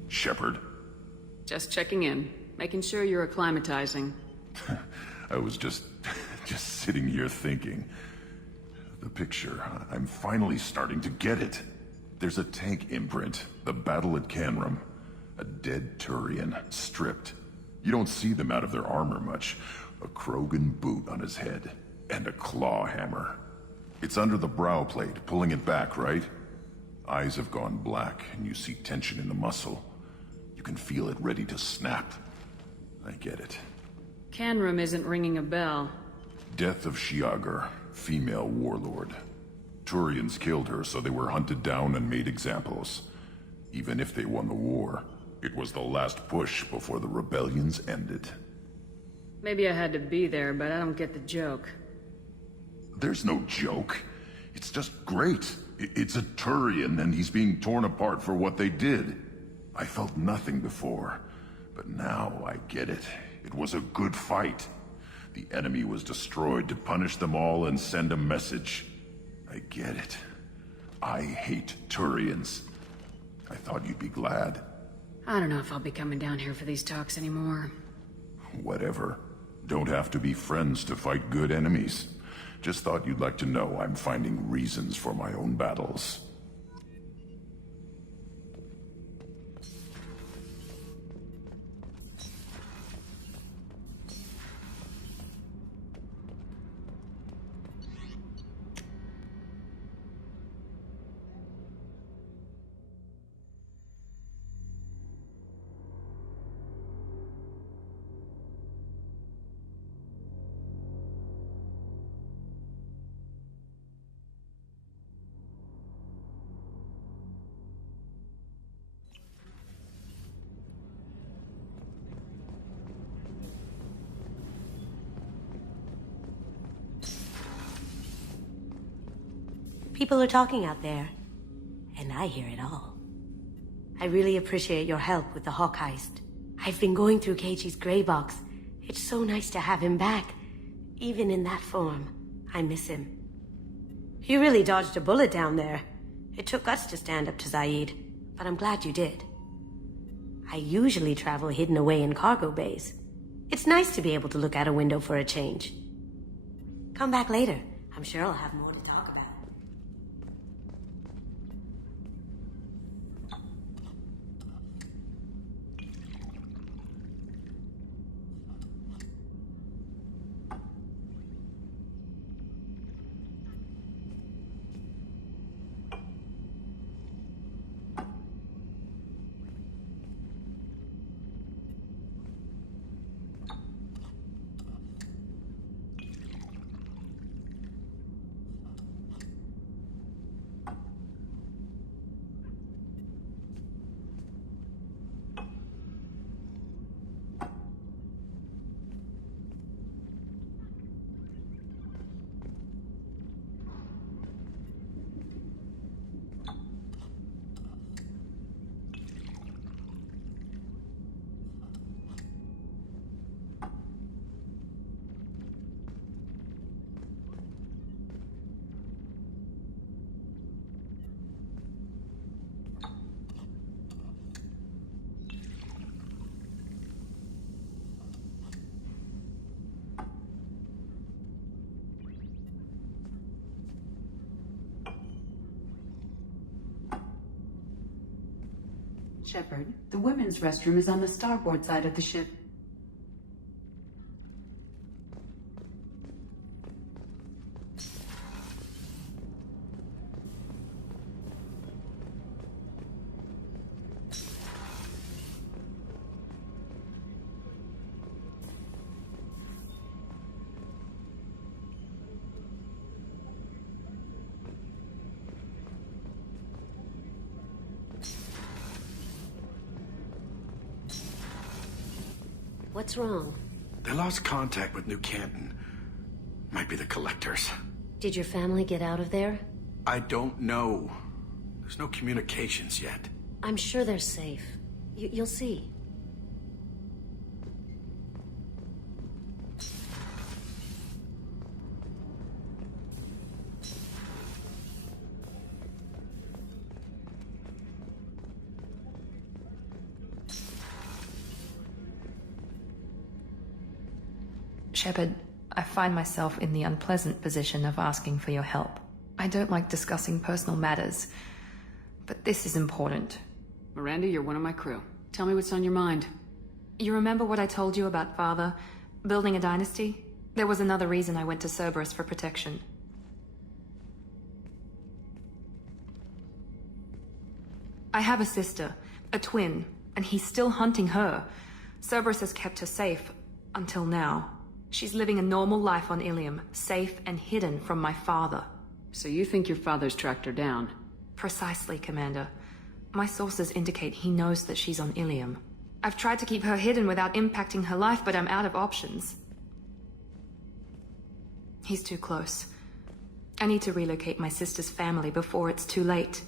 Shepard. Just checking in. Making sure you're acclimatizing. I was just sitting here thinking. The picture, I'm finally starting to get it. There's a tank imprint, the battle at Canrum. A dead Turian, stripped. You don't see them out of their armor much. A Krogan boot on his head, and a claw hammer. It's under the brow plate, pulling it back, right? Eyes have gone black, and you see tension in the muscle. You can feel it ready to snap. I get it. Canrum isn't ringing a bell. Death of Shiagar, female warlord. Turians killed her, so they were hunted down and made examples. Even if they won the war, it was the last push before the rebellions ended. Maybe I had to be there, but I don't get the joke. There's no joke. It's just great. It's a Turian, and he's being torn apart for what they did. I felt nothing before, but now I get it. It was a good fight. The enemy was destroyed to punish them all and send a message. I get it. I hate Turians. I thought you'd be glad. I don't know if I'll be coming down here for these talks anymore. Whatever. Don't have to be friends to fight good enemies. Just thought you'd like to know I'm finding reasons for my own battles. People are talking out there, and I hear it all. I really appreciate your help with the Hawk heist. I've been going through Keiichi's gray box. It's so nice to have him back, even in that form. I miss him. You really dodged a bullet down there. It took guts to stand up to Zaid, but I'm glad you did. I usually travel hidden away in cargo bays. It's nice to be able to look out a window for a change. Come back later. I'm sure I'll have more to talk about. Shepard, the women's restroom is on the starboard side of the ship. What's wrong? They lost contact with New Canton. Might be the Collectors. Did your family get out of there? I don't know. There's no communications yet. I'm sure they're safe. You'll see. Shepard, I find myself in the unpleasant position of asking for your help. I don't like discussing personal matters, but this is important. Miranda, you're one of my crew. Tell me what's on your mind. You remember what I told you about Father? Building a dynasty? There was another reason I went to Cerberus for protection. I have a sister, a twin, and he's still hunting her. Cerberus has kept her safe, until now. She's living a normal life on Ilium, safe and hidden from my father. So you think your father's tracked her down? Precisely, Commander. My sources indicate he knows that she's on Ilium. I've tried to keep her hidden without impacting her life, but I'm out of options. He's too close. I need to relocate my sister's family before it's too late.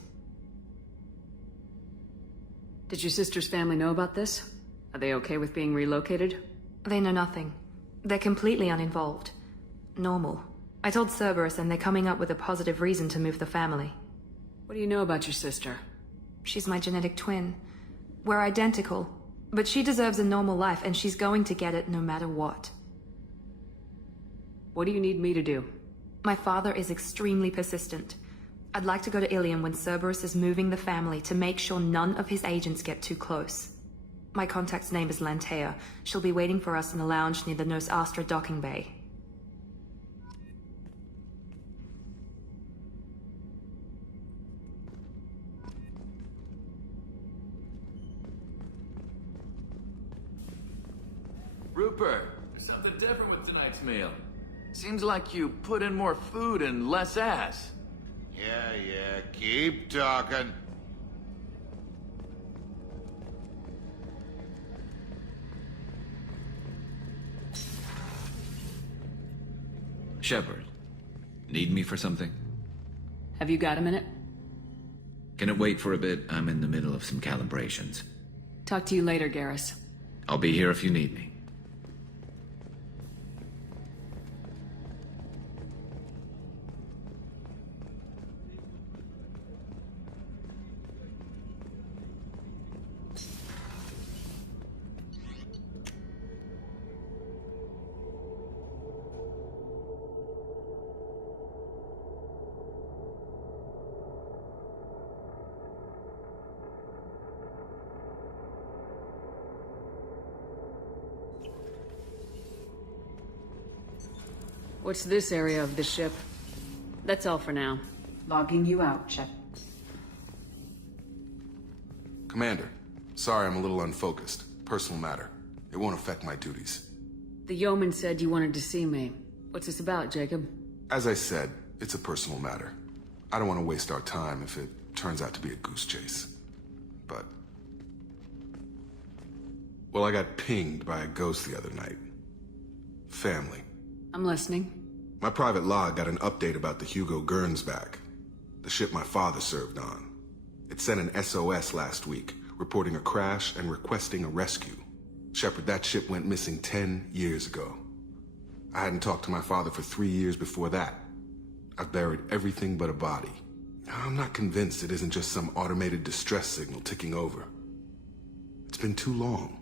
Did your sister's family know about this? Are they okay with being relocated? They know nothing. They're completely uninvolved. Normal. I told Cerberus and they're coming up with a positive reason to move the family. What do you know about your sister? She's my genetic twin. We're identical, but she deserves a normal life and she's going to get it no matter what. What do you need me to do? My father is extremely persistent. I'd like to go to Ilium when Cerberus is moving the family to make sure none of his agents get too close. My contact's name is Lantea. She'll be waiting for us in the lounge near the Nos Astra docking bay. Rupert, there's something different with tonight's meal. Seems like you put in more food and less ass. Yeah, keep talking. Shepard, need me for something? Have you got a minute? Can it wait for a bit? I'm in the middle of some calibrations. Talk to you later, Garrus. I'll be here if you need me. What's this area of the ship? That's all for now. Logging you out, Shep. Commander, sorry I'm a little unfocused. Personal matter. It won't affect my duties. The yeoman said you wanted to see me. What's this about, Jacob? As I said, it's a personal matter. I don't want to waste our time if it turns out to be a goose chase. But... well, I got pinged by a ghost the other night. Family. I'm listening. My private log got an update about the Hugo Gernsback, the ship my father served on. It sent an SOS last week, reporting a crash and requesting a rescue. Shepard, that ship went missing 10 years ago. I hadn't talked to my father for 3 years before that. I've buried everything but a body. I'm not convinced it isn't just some automated distress signal ticking over. It's been too long.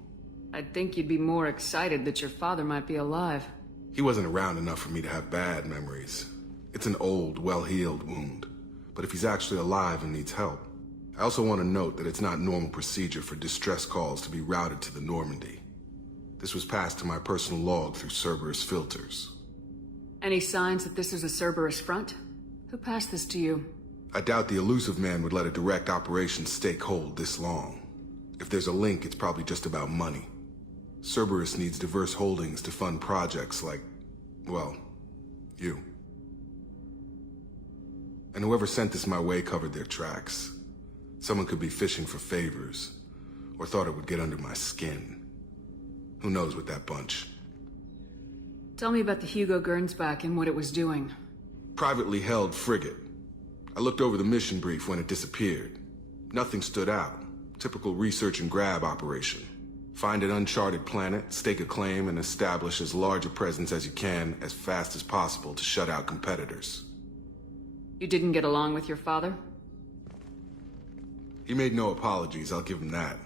I'd think you'd be more excited that your father might be alive. He wasn't around enough for me to have bad memories. It's an old, well-healed wound. But if he's actually alive and needs help, I also want to note that it's not normal procedure for distress calls to be routed to the Normandy. This was passed to my personal log through Cerberus filters. Any signs that this is a Cerberus front? Who passed this to you? I doubt the elusive man would let a direct operations stake hold this long. If there's a link, it's probably just about money. Cerberus needs diverse holdings to fund projects like, well, you. And whoever sent this my way covered their tracks. Someone could be fishing for favors, or thought it would get under my skin. Who knows with that bunch? Tell me about the Hugo Gernsback and what it was doing. Privately held frigate. I looked over the mission brief when it disappeared. Nothing stood out. Typical research and grab operation. Find an uncharted planet, stake a claim, and establish as large a presence as you can as fast as possible to shut out competitors. You didn't get along with your father? He made no apologies, I'll give him that.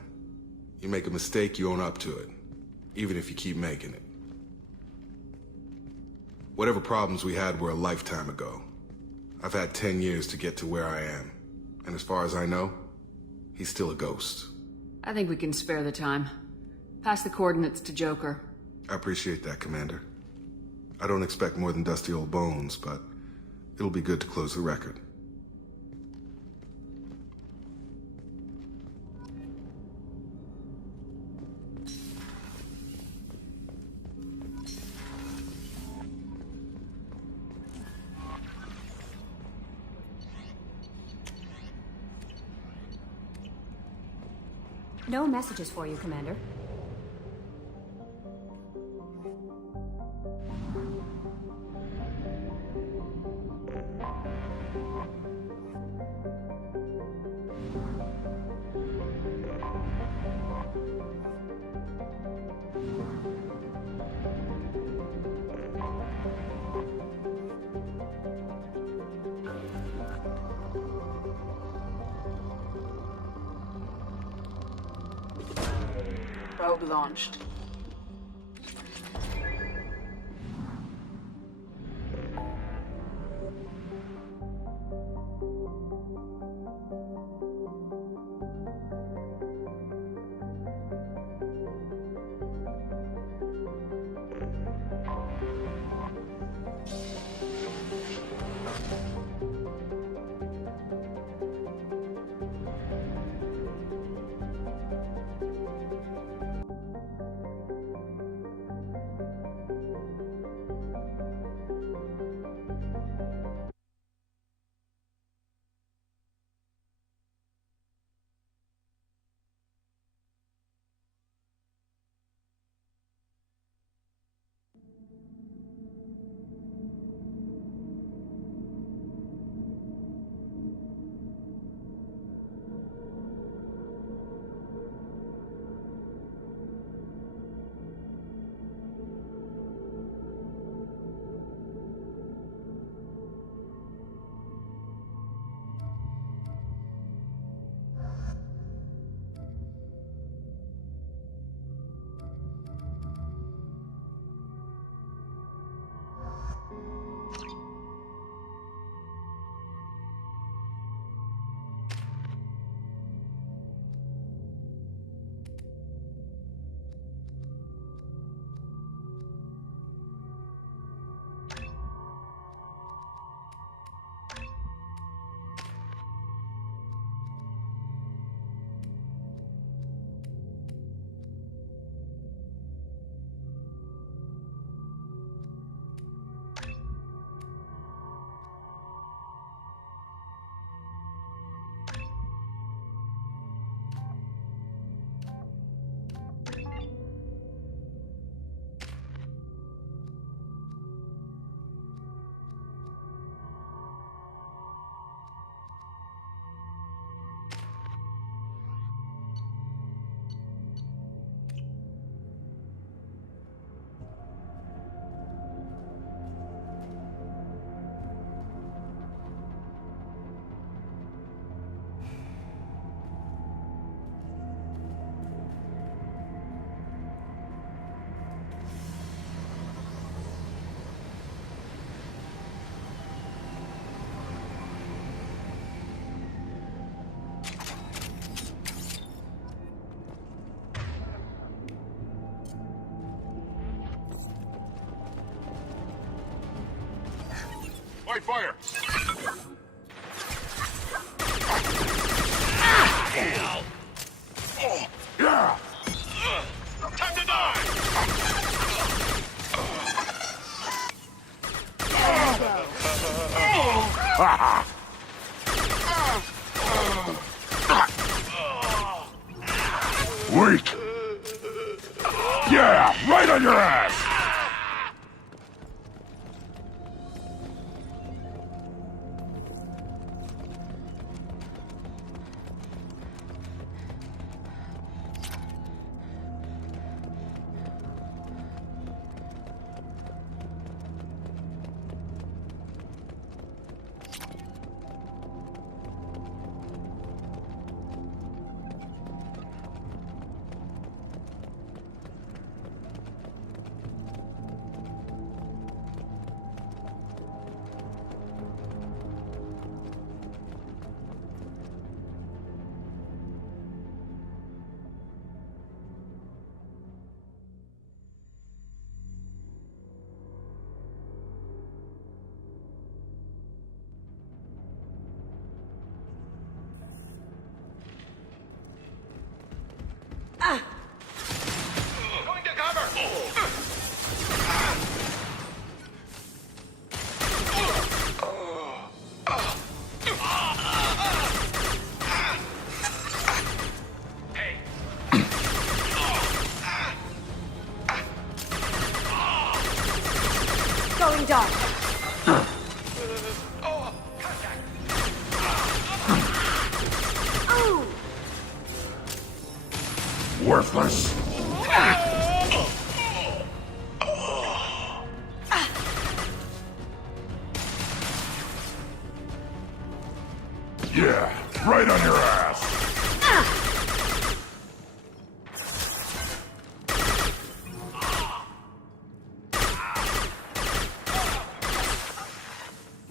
You make a mistake, you own up to it. Even if you keep making it. Whatever problems we had were a lifetime ago. I've had 10 years to get to where I am. And as far as I know, he's still a ghost. I think we can spare the time. Pass the coordinates to Joker. I appreciate that, Commander. I don't expect more than dusty old bones, but it'll be good to close the record. No messages for you, Commander. Probe launched. Light fire! Hell! Oh, yeah! Time to die! Weak! Yeah, right on your ass! Going to cover! Going dark. Oh! Worthless! Yeah, right on your ass!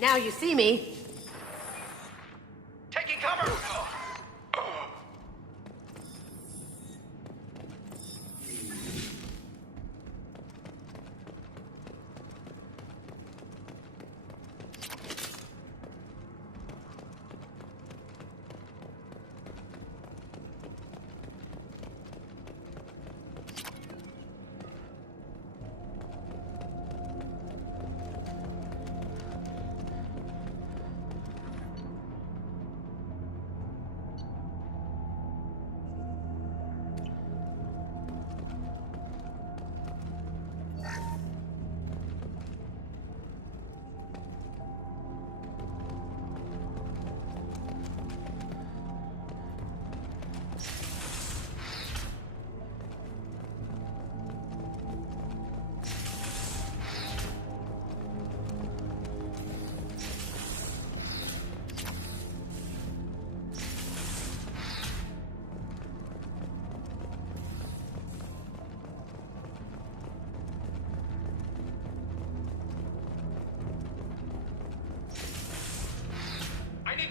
Now you see me. Taking cover!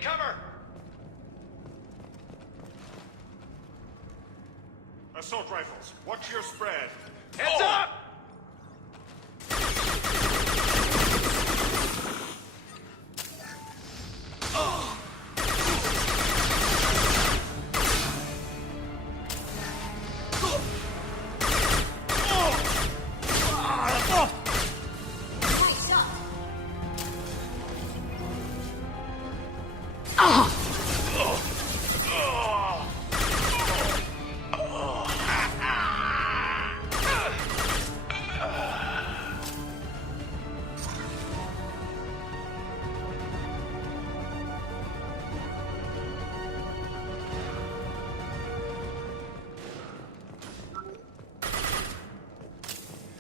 Cover! Assault rifles, watch your spread. Heads up!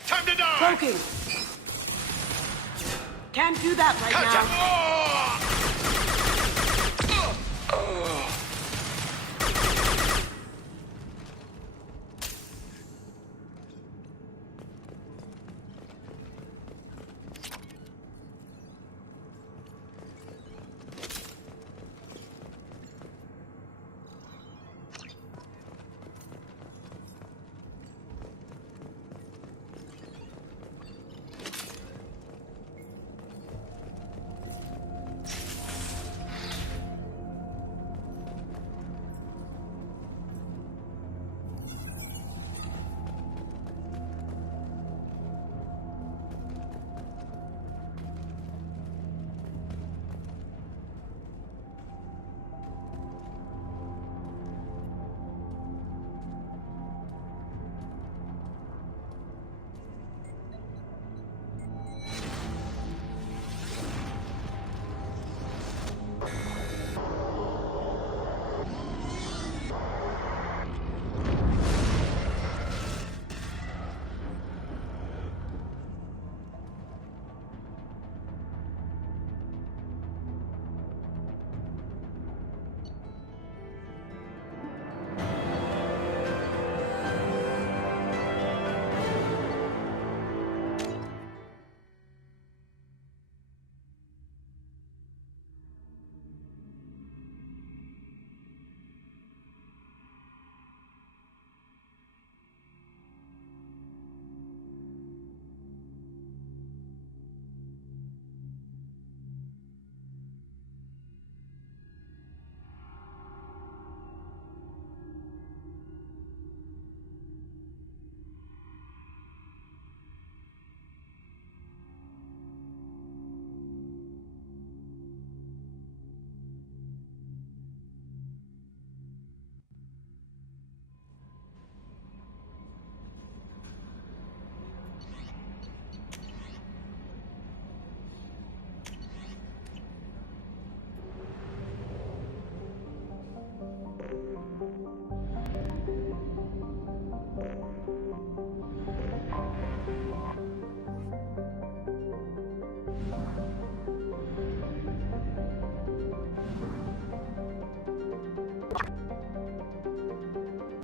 Time to die! Cloaking. Can't do that right now.